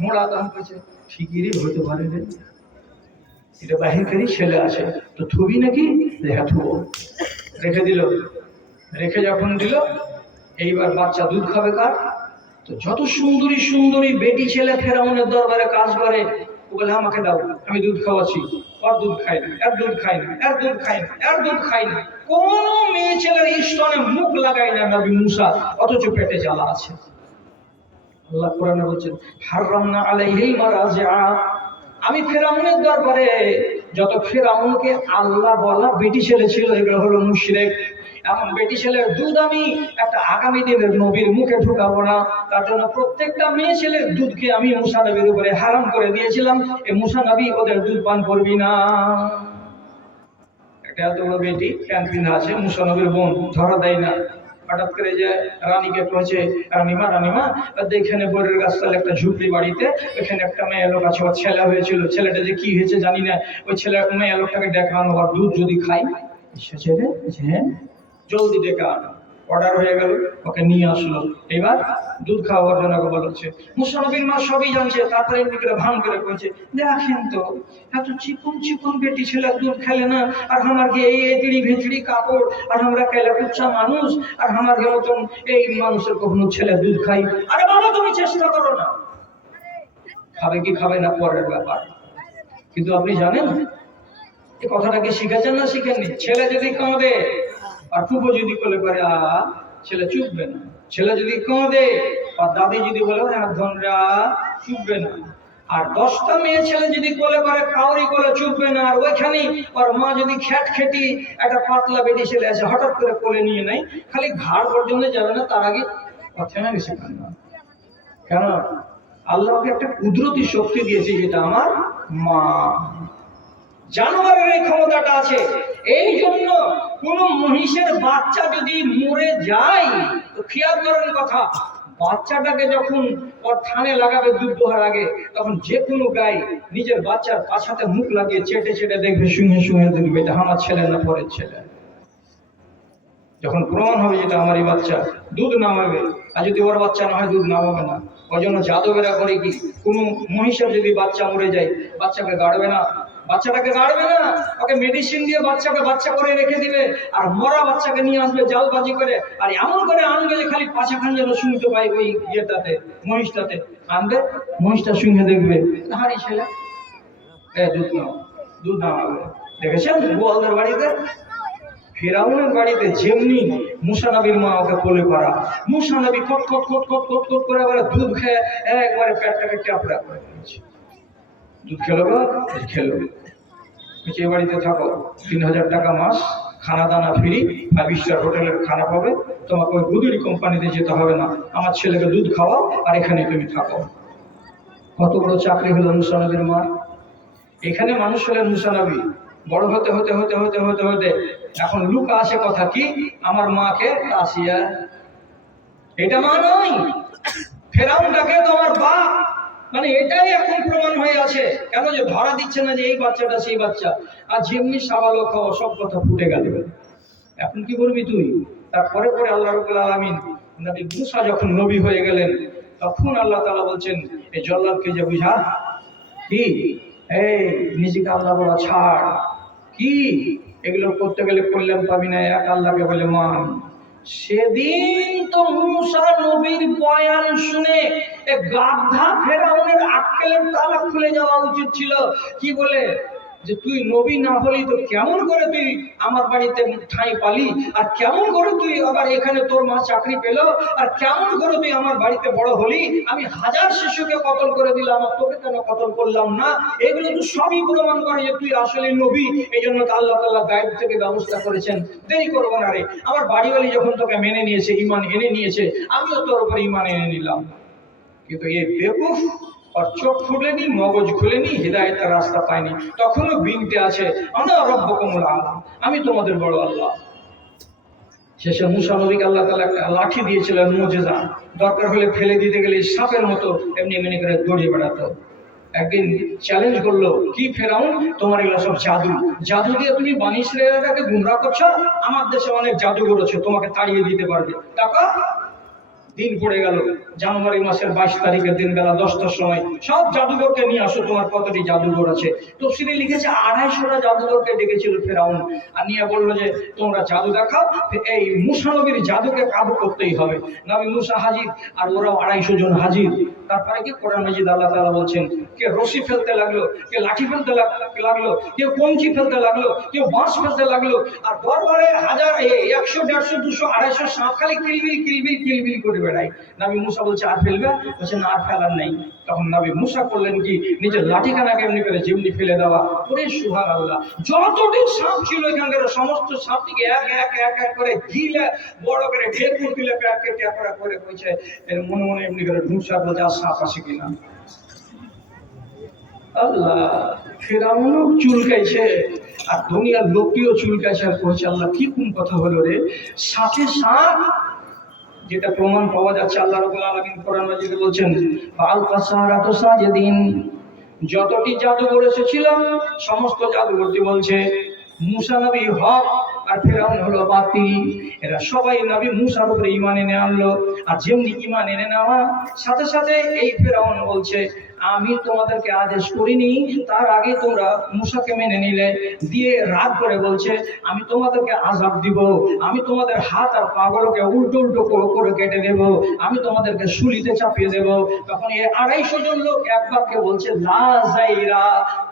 ঘোড়া দাম পেয়েছে, ঠিকই হতে পারে রে, এটা বাহিরকারই ছেলে আছে, তো থুবি নাকি? হ্যাঁ থুবো। রেখে দিল। রেখে যখন দিল, এইবার বাচ্চা দুধ খাবে কার? তো যত সুন্দরী সুন্দরী বেটি ছেলে ফেরাউনের দরবারে কাজ করে, ও বলে আমাকে দাও, আমি দুধ খাওয়াচ্ছি। আর দুধ খাই না, এর দুধ খাই না, এর দুধ খাই না, এর দুধ খাই না। কোন মেয়ে ছেলের স্তনে মুখ লাগায় না নবী মুসা, অথচ পেটে জ্বালা আছে। আল্লাহ কোরআনে বলছেন, হারামনা আলাইহিল মারাজিআ, আমি ফেরাউনের দরবারে যত ফেরাউনকে আল্লাহ বলা বেটি ছেলে ছিল, এগুলো হলো মুশরিক, এমন বেটি ছেলের দুধ আমি একটা আগামী দিনের নবীর মুখে ঢুকাবো না। তার জন্য প্রত্যেকটা মেয়ে ছেলের দুধকে আমি মুসা নবীর উপরে হারাম করে দিয়েছিলাম, এই মুসা নবী ওদের দুধ পান করবি না। একটা এত বড় বেটি ক্যান্টিন আছে, মুসা নবীর বোন ধরা দেয় না। হঠাৎ করে যে রানীকে কয়েছে, রানীমা রানীমা এখানে বরের গাছতলা একটা ঝুপড়ি বাড়িতে, এখানে একটা মেয়ে লোক আছে, ওর ছেলে হয়েছিল, ছেলেটা যে কি হয়েছে জানি না, ওই ছেলে মেয়ে লোকটাকে দেখানো, আর দুধ যদি খাই ছেলে হ্যাঁ জলদি ডেকে আনো। অর্ডার হয়ে গেল, ওকে নিয়ে আসলো। এবার দুধ খাওয়ার জন্য বলছে, মুসা নবীর মা সবই জানছে, তারপরে এমনি করে ভান করে কইছে, দেখেন তো এত চিকন চিকন বেটি ছেলে দুধ খেলে না, আর আমার কি এই এদিড়ি ভিজড়ি কাপড়, আর আমরা কেলা কুচ্ছা মানুষ, আর আমার মতন এই মানুষের কখনো ছেলে দুধ খাই। আরে বাবা তুমি চেষ্টা করো না, খাবে কি খাবে না পরের ব্যাপার। কিন্তু আপনি জানেন এই কথাটাকে শিখেছেন না শিখেননি? ছেলে যদি কাঁদে আর ফুফো যদি কোলে করে ছেলে চুপবে না, ছেলে যদি কাঁদে আর দাদি যদি বলে ধনরা চুপবে না, আর 10টা মেয়ে ছেলে যদি কোলে করে কাউরি কোলে চুপবে না। আর ওইখানে ওর মা যদি খ্যাট খেটি একটা পাতলা বেটি ছেলে আছে হঠাৎ করে কোলে নিয়ে নেয়, খালি ঘাড় পর্যন্ত যাবে না, তার আগে কথা না শেখান না। কেন? আল্লাহকে একটা কুদরতি শক্তি দিয়েছে, যেটা আমার মা। জানোয়ারের এই ক্ষমতাটা আছে। এই জন্য কোন মহিষের বাচ্চা যদি মরে যায় তো খেয়াল করেন কথা, বাচ্চাটাকে যখন ওর থানে লাগাবে দুধ দোহার আগে, তখন যে কোনো গাই নিজের বাচ্চার পাছাতে মুখ লাগিয়ে চেটে চেটে দেখবে, শুনে শুনে দেখবে এটা আমার ছেলে না পরের ছেলে। যখন প্রমাণ হবে যেটা আমার এই বাচ্চা, দুধ নামাবে। আর যদি ওর বাচ্চা না হয় দুধ নামাবে না। ওই জন্য যাদবেরা করে কি, কোন মহিষের যদি বাচ্চা মরে যায়, বাচ্চাকে গাড়বে না, বাচ্চাটাকে গাড়বে না, ওকে মেডিসিন দিয়ে বাচ্চাকে বাচ্চা করে রেখে দিবে, আর মরা বাচ্চাকে নিয়ে আসবে জালবাজি করে, আর এমন করে আনবে যে খালি পাছাখান যেন শুনতে পাই ওই ইয়েটাতে, মহিষটাতে আনবে, মহিষটা শুনে দেখবে হারি ছেলে দুধ নাও, দুধ নামাবে। দেখেছেন গোয়ালদের বাড়িতে, ফেরাউনের বাড়িতে যেমনি মুসা নবীর মা ওকে কোলে করা, মুসা নবী কট কট কট কট কট কট করে একবারে দুধ খেয়ে একবারে পেটটাকে চাপড়া করে দিয়েছে। দুধ খেলো গো, খেলো, যে বাড়িতে থাকো 3000 টাকা মাস, খানা দানা ফ্রি, 5 স্টার হোটেলের খানা পাবে, তোমাকে ওই গুদুরি কোম্পানিতে যেতে হবে না, আমার ছেলেকে দুধ খাওয়াও আর এখানে তুমি থাকো। কত বড় চাকরি হলো মুসা নবীর মা। এখানে মানুষ হলেন মুসা নবী। বড় হতে হতে হতে হতে হতে হতে এখন লুকা আসে কথা কি, আমার মাকে আসিয়া, এটা মা নয়, ফেরাউনটাকে তোমার বাপ। মানে এটাই এখন প্রমাণ হয়ে আছে। কেন? যে ধরা দিচ্ছে না যে এই বাচ্চাটা সেই বাচ্চা, আর যেমনি সাবালক হওয়া সব কথা ফুটে গেল। এখন কি করবি তুই? তারপরে পরে আল্লাহ রাব্বুল আলামিন নবী মুসা যখন নবী হয়ে গেলেন, তখন আল্লাহ তাআলা বলছেন এই জল্লাদকে যে বুঝা কি, এই নিজেকে আল্লাহ বলা ছাড়, কি এগুলো করতে গেলে কল্যাণ পাবি না, এক আল্লাহকে বলে মান। সেদিন তো মুসা নবীর বয়ান শুনে গাধা ফেরাউনের আক্কেলের তালা খুলে যাওয়া উচিত ছিল। কি বলে যে তুই নবী না হলি তো কেমন করে তুই আমার বাড়িতে ঠাঁই পালি, আর কেমন করে তুই আবার এখানে তোর মা চাকরি পেল, আর কেমন করে তুই আমার বাড়িতে বড় হলি, আমি 1000 শিশুকে কতল করে দিলাম আর তোকে কেন কতল করলাম না। এগুলো তো সবই প্রমাণ করে যে তুই আসলে নবী। এই জন্য তো আল্লাহ তাআলা গায়েব থেকে ব্যবস্থা করেছেন, দেরি করবো না রে। আমার বাড়িওয়ালি যখন তোকে মেনে নিয়েছে, ঈমান এনে নিয়েছে, আমিও তোর উপর ঈমান এনে নিলাম। কিন্তু এই বেকুফ আর চোখ খুলেনি, মগজ খুলেনি, হিদায়াতের রাস্তা পায়নি, তখনও বিনতে আছে আনা রাব্বুকুমুল আলা, আমি তোমাদের বড় আল্লাহ। শেষে মুসা নবীকে আল্লাহ তাআলা একটা লাঠি দিয়েছিলেন, মুজিজা, দরকার হলে ফেলে দিতে গেলে সাপের মতো এমনি এমনি করে দৌড়িয়ে বেড়াতো। একদিন চ্যালেঞ্জ করলো, কি ফেরাউন, তোমার এগুলো সব জাদু, জাদু দিয়ে তুমি বানি ইসরাঈলকে গুমরাহ করছো, আমার দেশে অনেক জাদুঘর আছে, তোমাকে তাড়িয়ে দিতে পারবে। টাকা দিন পড়ে গেল, জানুয়ারি মাসের 22 তারিখের দিন বেলা 10টার সময় সব জাদুঘরকে নিয়ে আসো, তোমার কতটি জাদুঘর আছে। তফসিরে লিখেছে 250টা জাদুঘরকে ডেকেছিল ফেরাউন, আর নিয়ে বললো যে তোমরা জাদু দেখাও, এই মুসা নবীর জাদুকে কাবু করতেই হবে। নবী মুসা হাজির, আর ওরাও 250 জন হাজির। তারপরে কি কোরআন মাজিদ আল্লাহ তাআলা বলছেন, কে রশি ফেলতে লাগলো, কে লাঠি ফেলতে লাগলো, কেউ কঞ্চি ফেলতে লাগলো, কেউ বাঁশ ফেলতে লাগলো, আর দরবারে হাজার 100 150 200 250 সাপ খালি কিলবিল কিলবিল কিলবিল করে বেড়ায়। নবী মুসা বলছে আর ফেলবে, বলছে না আর ফেলার নাই। তখন নবী মুসা করলেন কি, নিজের লাঠিখানাকে এমনি করে যেমনি ফেলে দেওয়া, ওরে সুবহানাল্লাহ, যতটি সাপ ছিল এখানকার সমস্ত সাপটিকে এক এক এক এক করে গিলে বড় করে ঢেকুর দিলে প্যাটকে ট্যাপড়া করে কইছে, এর মনে মনে এমনি করে ঢুকসা বলছে আর সাপ আসে কিনা। আল্লাহ, ফেরাউনও চুলকাইছে আর দুনিয়ার লোকটিও চুলকাইছে আর কইছে আল্লাহ কি কোন কথা হলো রে, সাথে সাপ, যেটা প্রমাণ পাওয়া যাচ্ছে আল্লাহ রাব্বুল আলামিন কোরআন মাজিদে বলছেন ফাল ফাসারাতু সাজিদিন, যতটি জাদুঘর এসেছিল সমস্ত জাদুঘরটি বলছে মুসা নবী হক আর ফেরাউন হলো বাতিল। এরা সবাই নবী মুসার উপরে ঈমান এনে আনলো, আর যেমনি ঈমান এনে নেওয়া সাথে সাথে এই ফেরাউন বলছে আমি তোমাদেরকে আদেশ করিনি, তার আগে তোমরা মুসাকে মেনে নিলে, দিয়ে রাগ করে বলছে আমি তোমাদেরকে আযাব দিব, আমি তোমাদের হাত আর পাগুলোকে উল্টো উল্টো করে কেটে দেব, আমি তোমাদেরকে শুলিতে চাপিয়ে দেব। তখন এই 250 জন লোক এক বাক্যে বলছে লা যাইরা,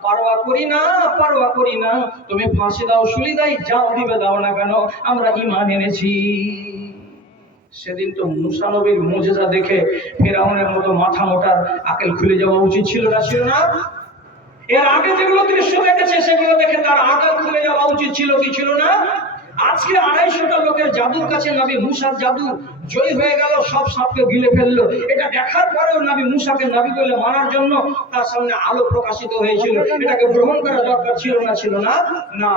পারওয়া করি না, পারওয়া করি না, তুমি ফাঁসি দাও, শুলি দাও, যাও দিবে দাও না কেন, আমরা ঈমান এনেছি। সেদিন তো মুসা নবীর মুজিজা দেখে ফেরাউনের মতো মাথা মোটার আকেল খুলে যাওয়া উচিত ছিল না, ছিল না? এর আগে যেগুলো দৃশ্য দেখেছে সেগুলো দেখে তার আকেল খুলে যাওয়া উচিত ছিল কি ছিল না? আজকে 250টা লোকের জাদুর কাছে নবী মুসার জাদু জয়ী হয়ে গেল, সব সাপকে গিলে ফেললো। এটা দেখার পরেও নবী মুসাকে নবী বলে মানার জন্য তার সামনে আলো প্রকাশিত হয়েছিল, এটাকে গ্রহণ করা দরকার ছিল না, ছিল না? না,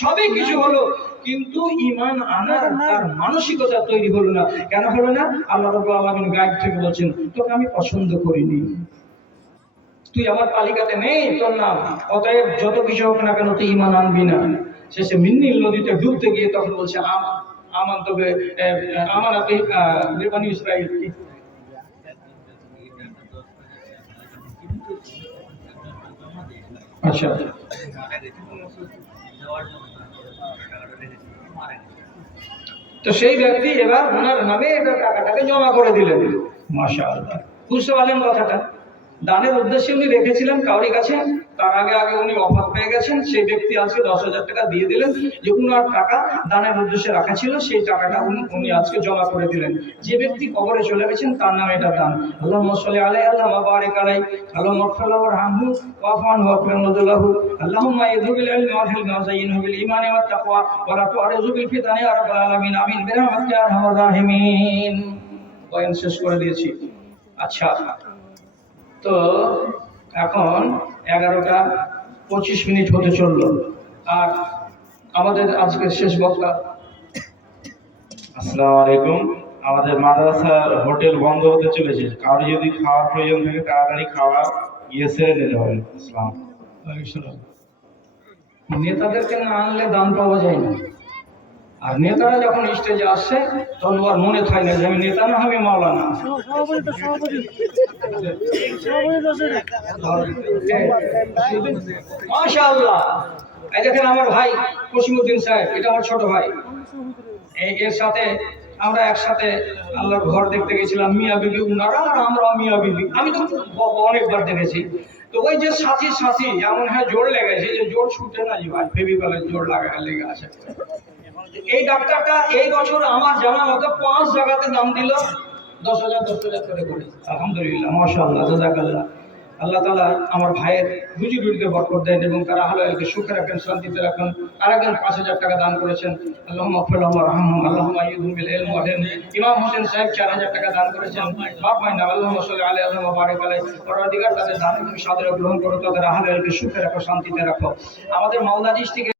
সবই কিছু হলো কিন্তু ঈমান আনার তার মানসিকতা তৈরি হলো না। কেন হলো না? আল্লাহ রাব্বুল আলামিন গায়েব থেকে বলেছেন তোকে আমি পছন্দ করিনি, তুই আমার তালিকাতে নেই, তোর নাম, অতএব যত কিছু হোক না কেন তুই ঈমান আনবি না। শেষে মিন্নিল নদীতে ডুবতে গিয়ে তখন বলছে আমান তবে আমানাতে বনি ইসরাইল কি আচ্ছা, তো সেই ব্যক্তি এবার ওনার নামে এটা টাকাটাকে জমা করে দিলেন। মাশাআল্লাহ, বুঝতে পারলেন কথাটা? দানের উদ্দেশ্যে উনি রেখেছিলেন কাউরি কাছে, তার আগে আগে উনি অফার পেয়ে গেছেন, সেই ব্যক্তি আজকে 10,000 টাকা দিয়ে দিলেন, যে উনার টাকা দানের উদ্দেশ্যে রাখা ছিল সেই টাকাটা উনি আজকে জমা করে দিলেন। যে ব্যক্তি কবরে চলে গেছেন তার নামে এটা দান। আল্লাহুম্মা সাল্লি আলাইহি আল্লাহুম্মা বারিক আলাইহি আল্লাহুম্মা ইগফির লাহু ওয়ারহামহু ওয়া'ফু আনহু ওয়াকরিম নুজুলাহু আল্লাহুম্মা ইযহিবিল ইলমা ওয়াল হিলমা ওয়াযায়্যিনহু বিল ঈমানি ওয়াত তাকওয়া ওয়া লা তু'রিযু বিল ফিতানি ইয়া রাব্বাল আলামিন আমিন বিরহমাতিকা ইয়া আরহামার রাহিমিন। বয়ান শেষ করে দিয়েছি। আচ্ছা, তো এখন 11টা 25 হতে চললো, আর আমাদের আজকের শেষ বক্তা। আসসালামু আলাইকুম। আমাদের মাদ্রাসার হোটেল বন্ধ হতে চলেছে, কারো যদি খাওয়ার প্রয়োজন থাকে তাড়াতাড়ি খাওয়ার সেরে নিতে হবে। আসসালাম। নেতাদেরকে না আনলে দান পাওয়া যায় না, আর নেতারা যখন স্টেজে আসছে তখন আর মনে থাকে না যে আমি নেতা না, আমি মাওলানা। মাশাআল্লাহ, এই দেখেন আমার ভাই কসিমউদ্দিন সাহেব, এটা আমার ছোট ভাই। এর সাথে আমরা একসাথে আল্লাহর ঘর দেখতে গেছিলাম, মিয়া বিবি উনারা আর আমরা মিয়া বিবি, আমি তো অনেকবার দেখেছি। তো ওই যে সাথী সাথী এমন হয় জোর লেগেছে, যে জোর ছুটে না যে ভাই, ফেভিকলের জোর লেগে আছে। এই ডাক্তারটা এই বছর আমার জানা মতো 5 জায়গাতে দাম দিল 10,000 করে করে। আলহামদুলিল্লাহ, মাশাআল্লাহ, জাযাকাল্লাহ। আল্লাহ তাআলা আমার ভাইয়ের রুজি রুটিতে বরকত দেন এবং তারা হালালকে সুখে রাখেন, শান্তিতে রাখেন। আরেকজন 5,000 টাকা দান করেছেন, আল্লাহুম্মা ইগফির লাহু ওয়ারহামহু আল্লাহুম্মা ইযহিবহু বিল ইলমি ওয়াল হিলমি। ইমাম হোসেন সাহেব 4,000 টাকা দান করেছেন। বাপ মাইনা আল্লাহুম্মা সাল্লি আলাইহি আল্লাহুম্মা বারিক আলাইহি। পরওয়ারদিগার তাদের দান তুমি সাদরে গ্রহণ করো, তাদের হালালকে সুখে রাখো, শান্তিতে রাখো। আমাদের মাওলানা ডিস্ট্রিক্টে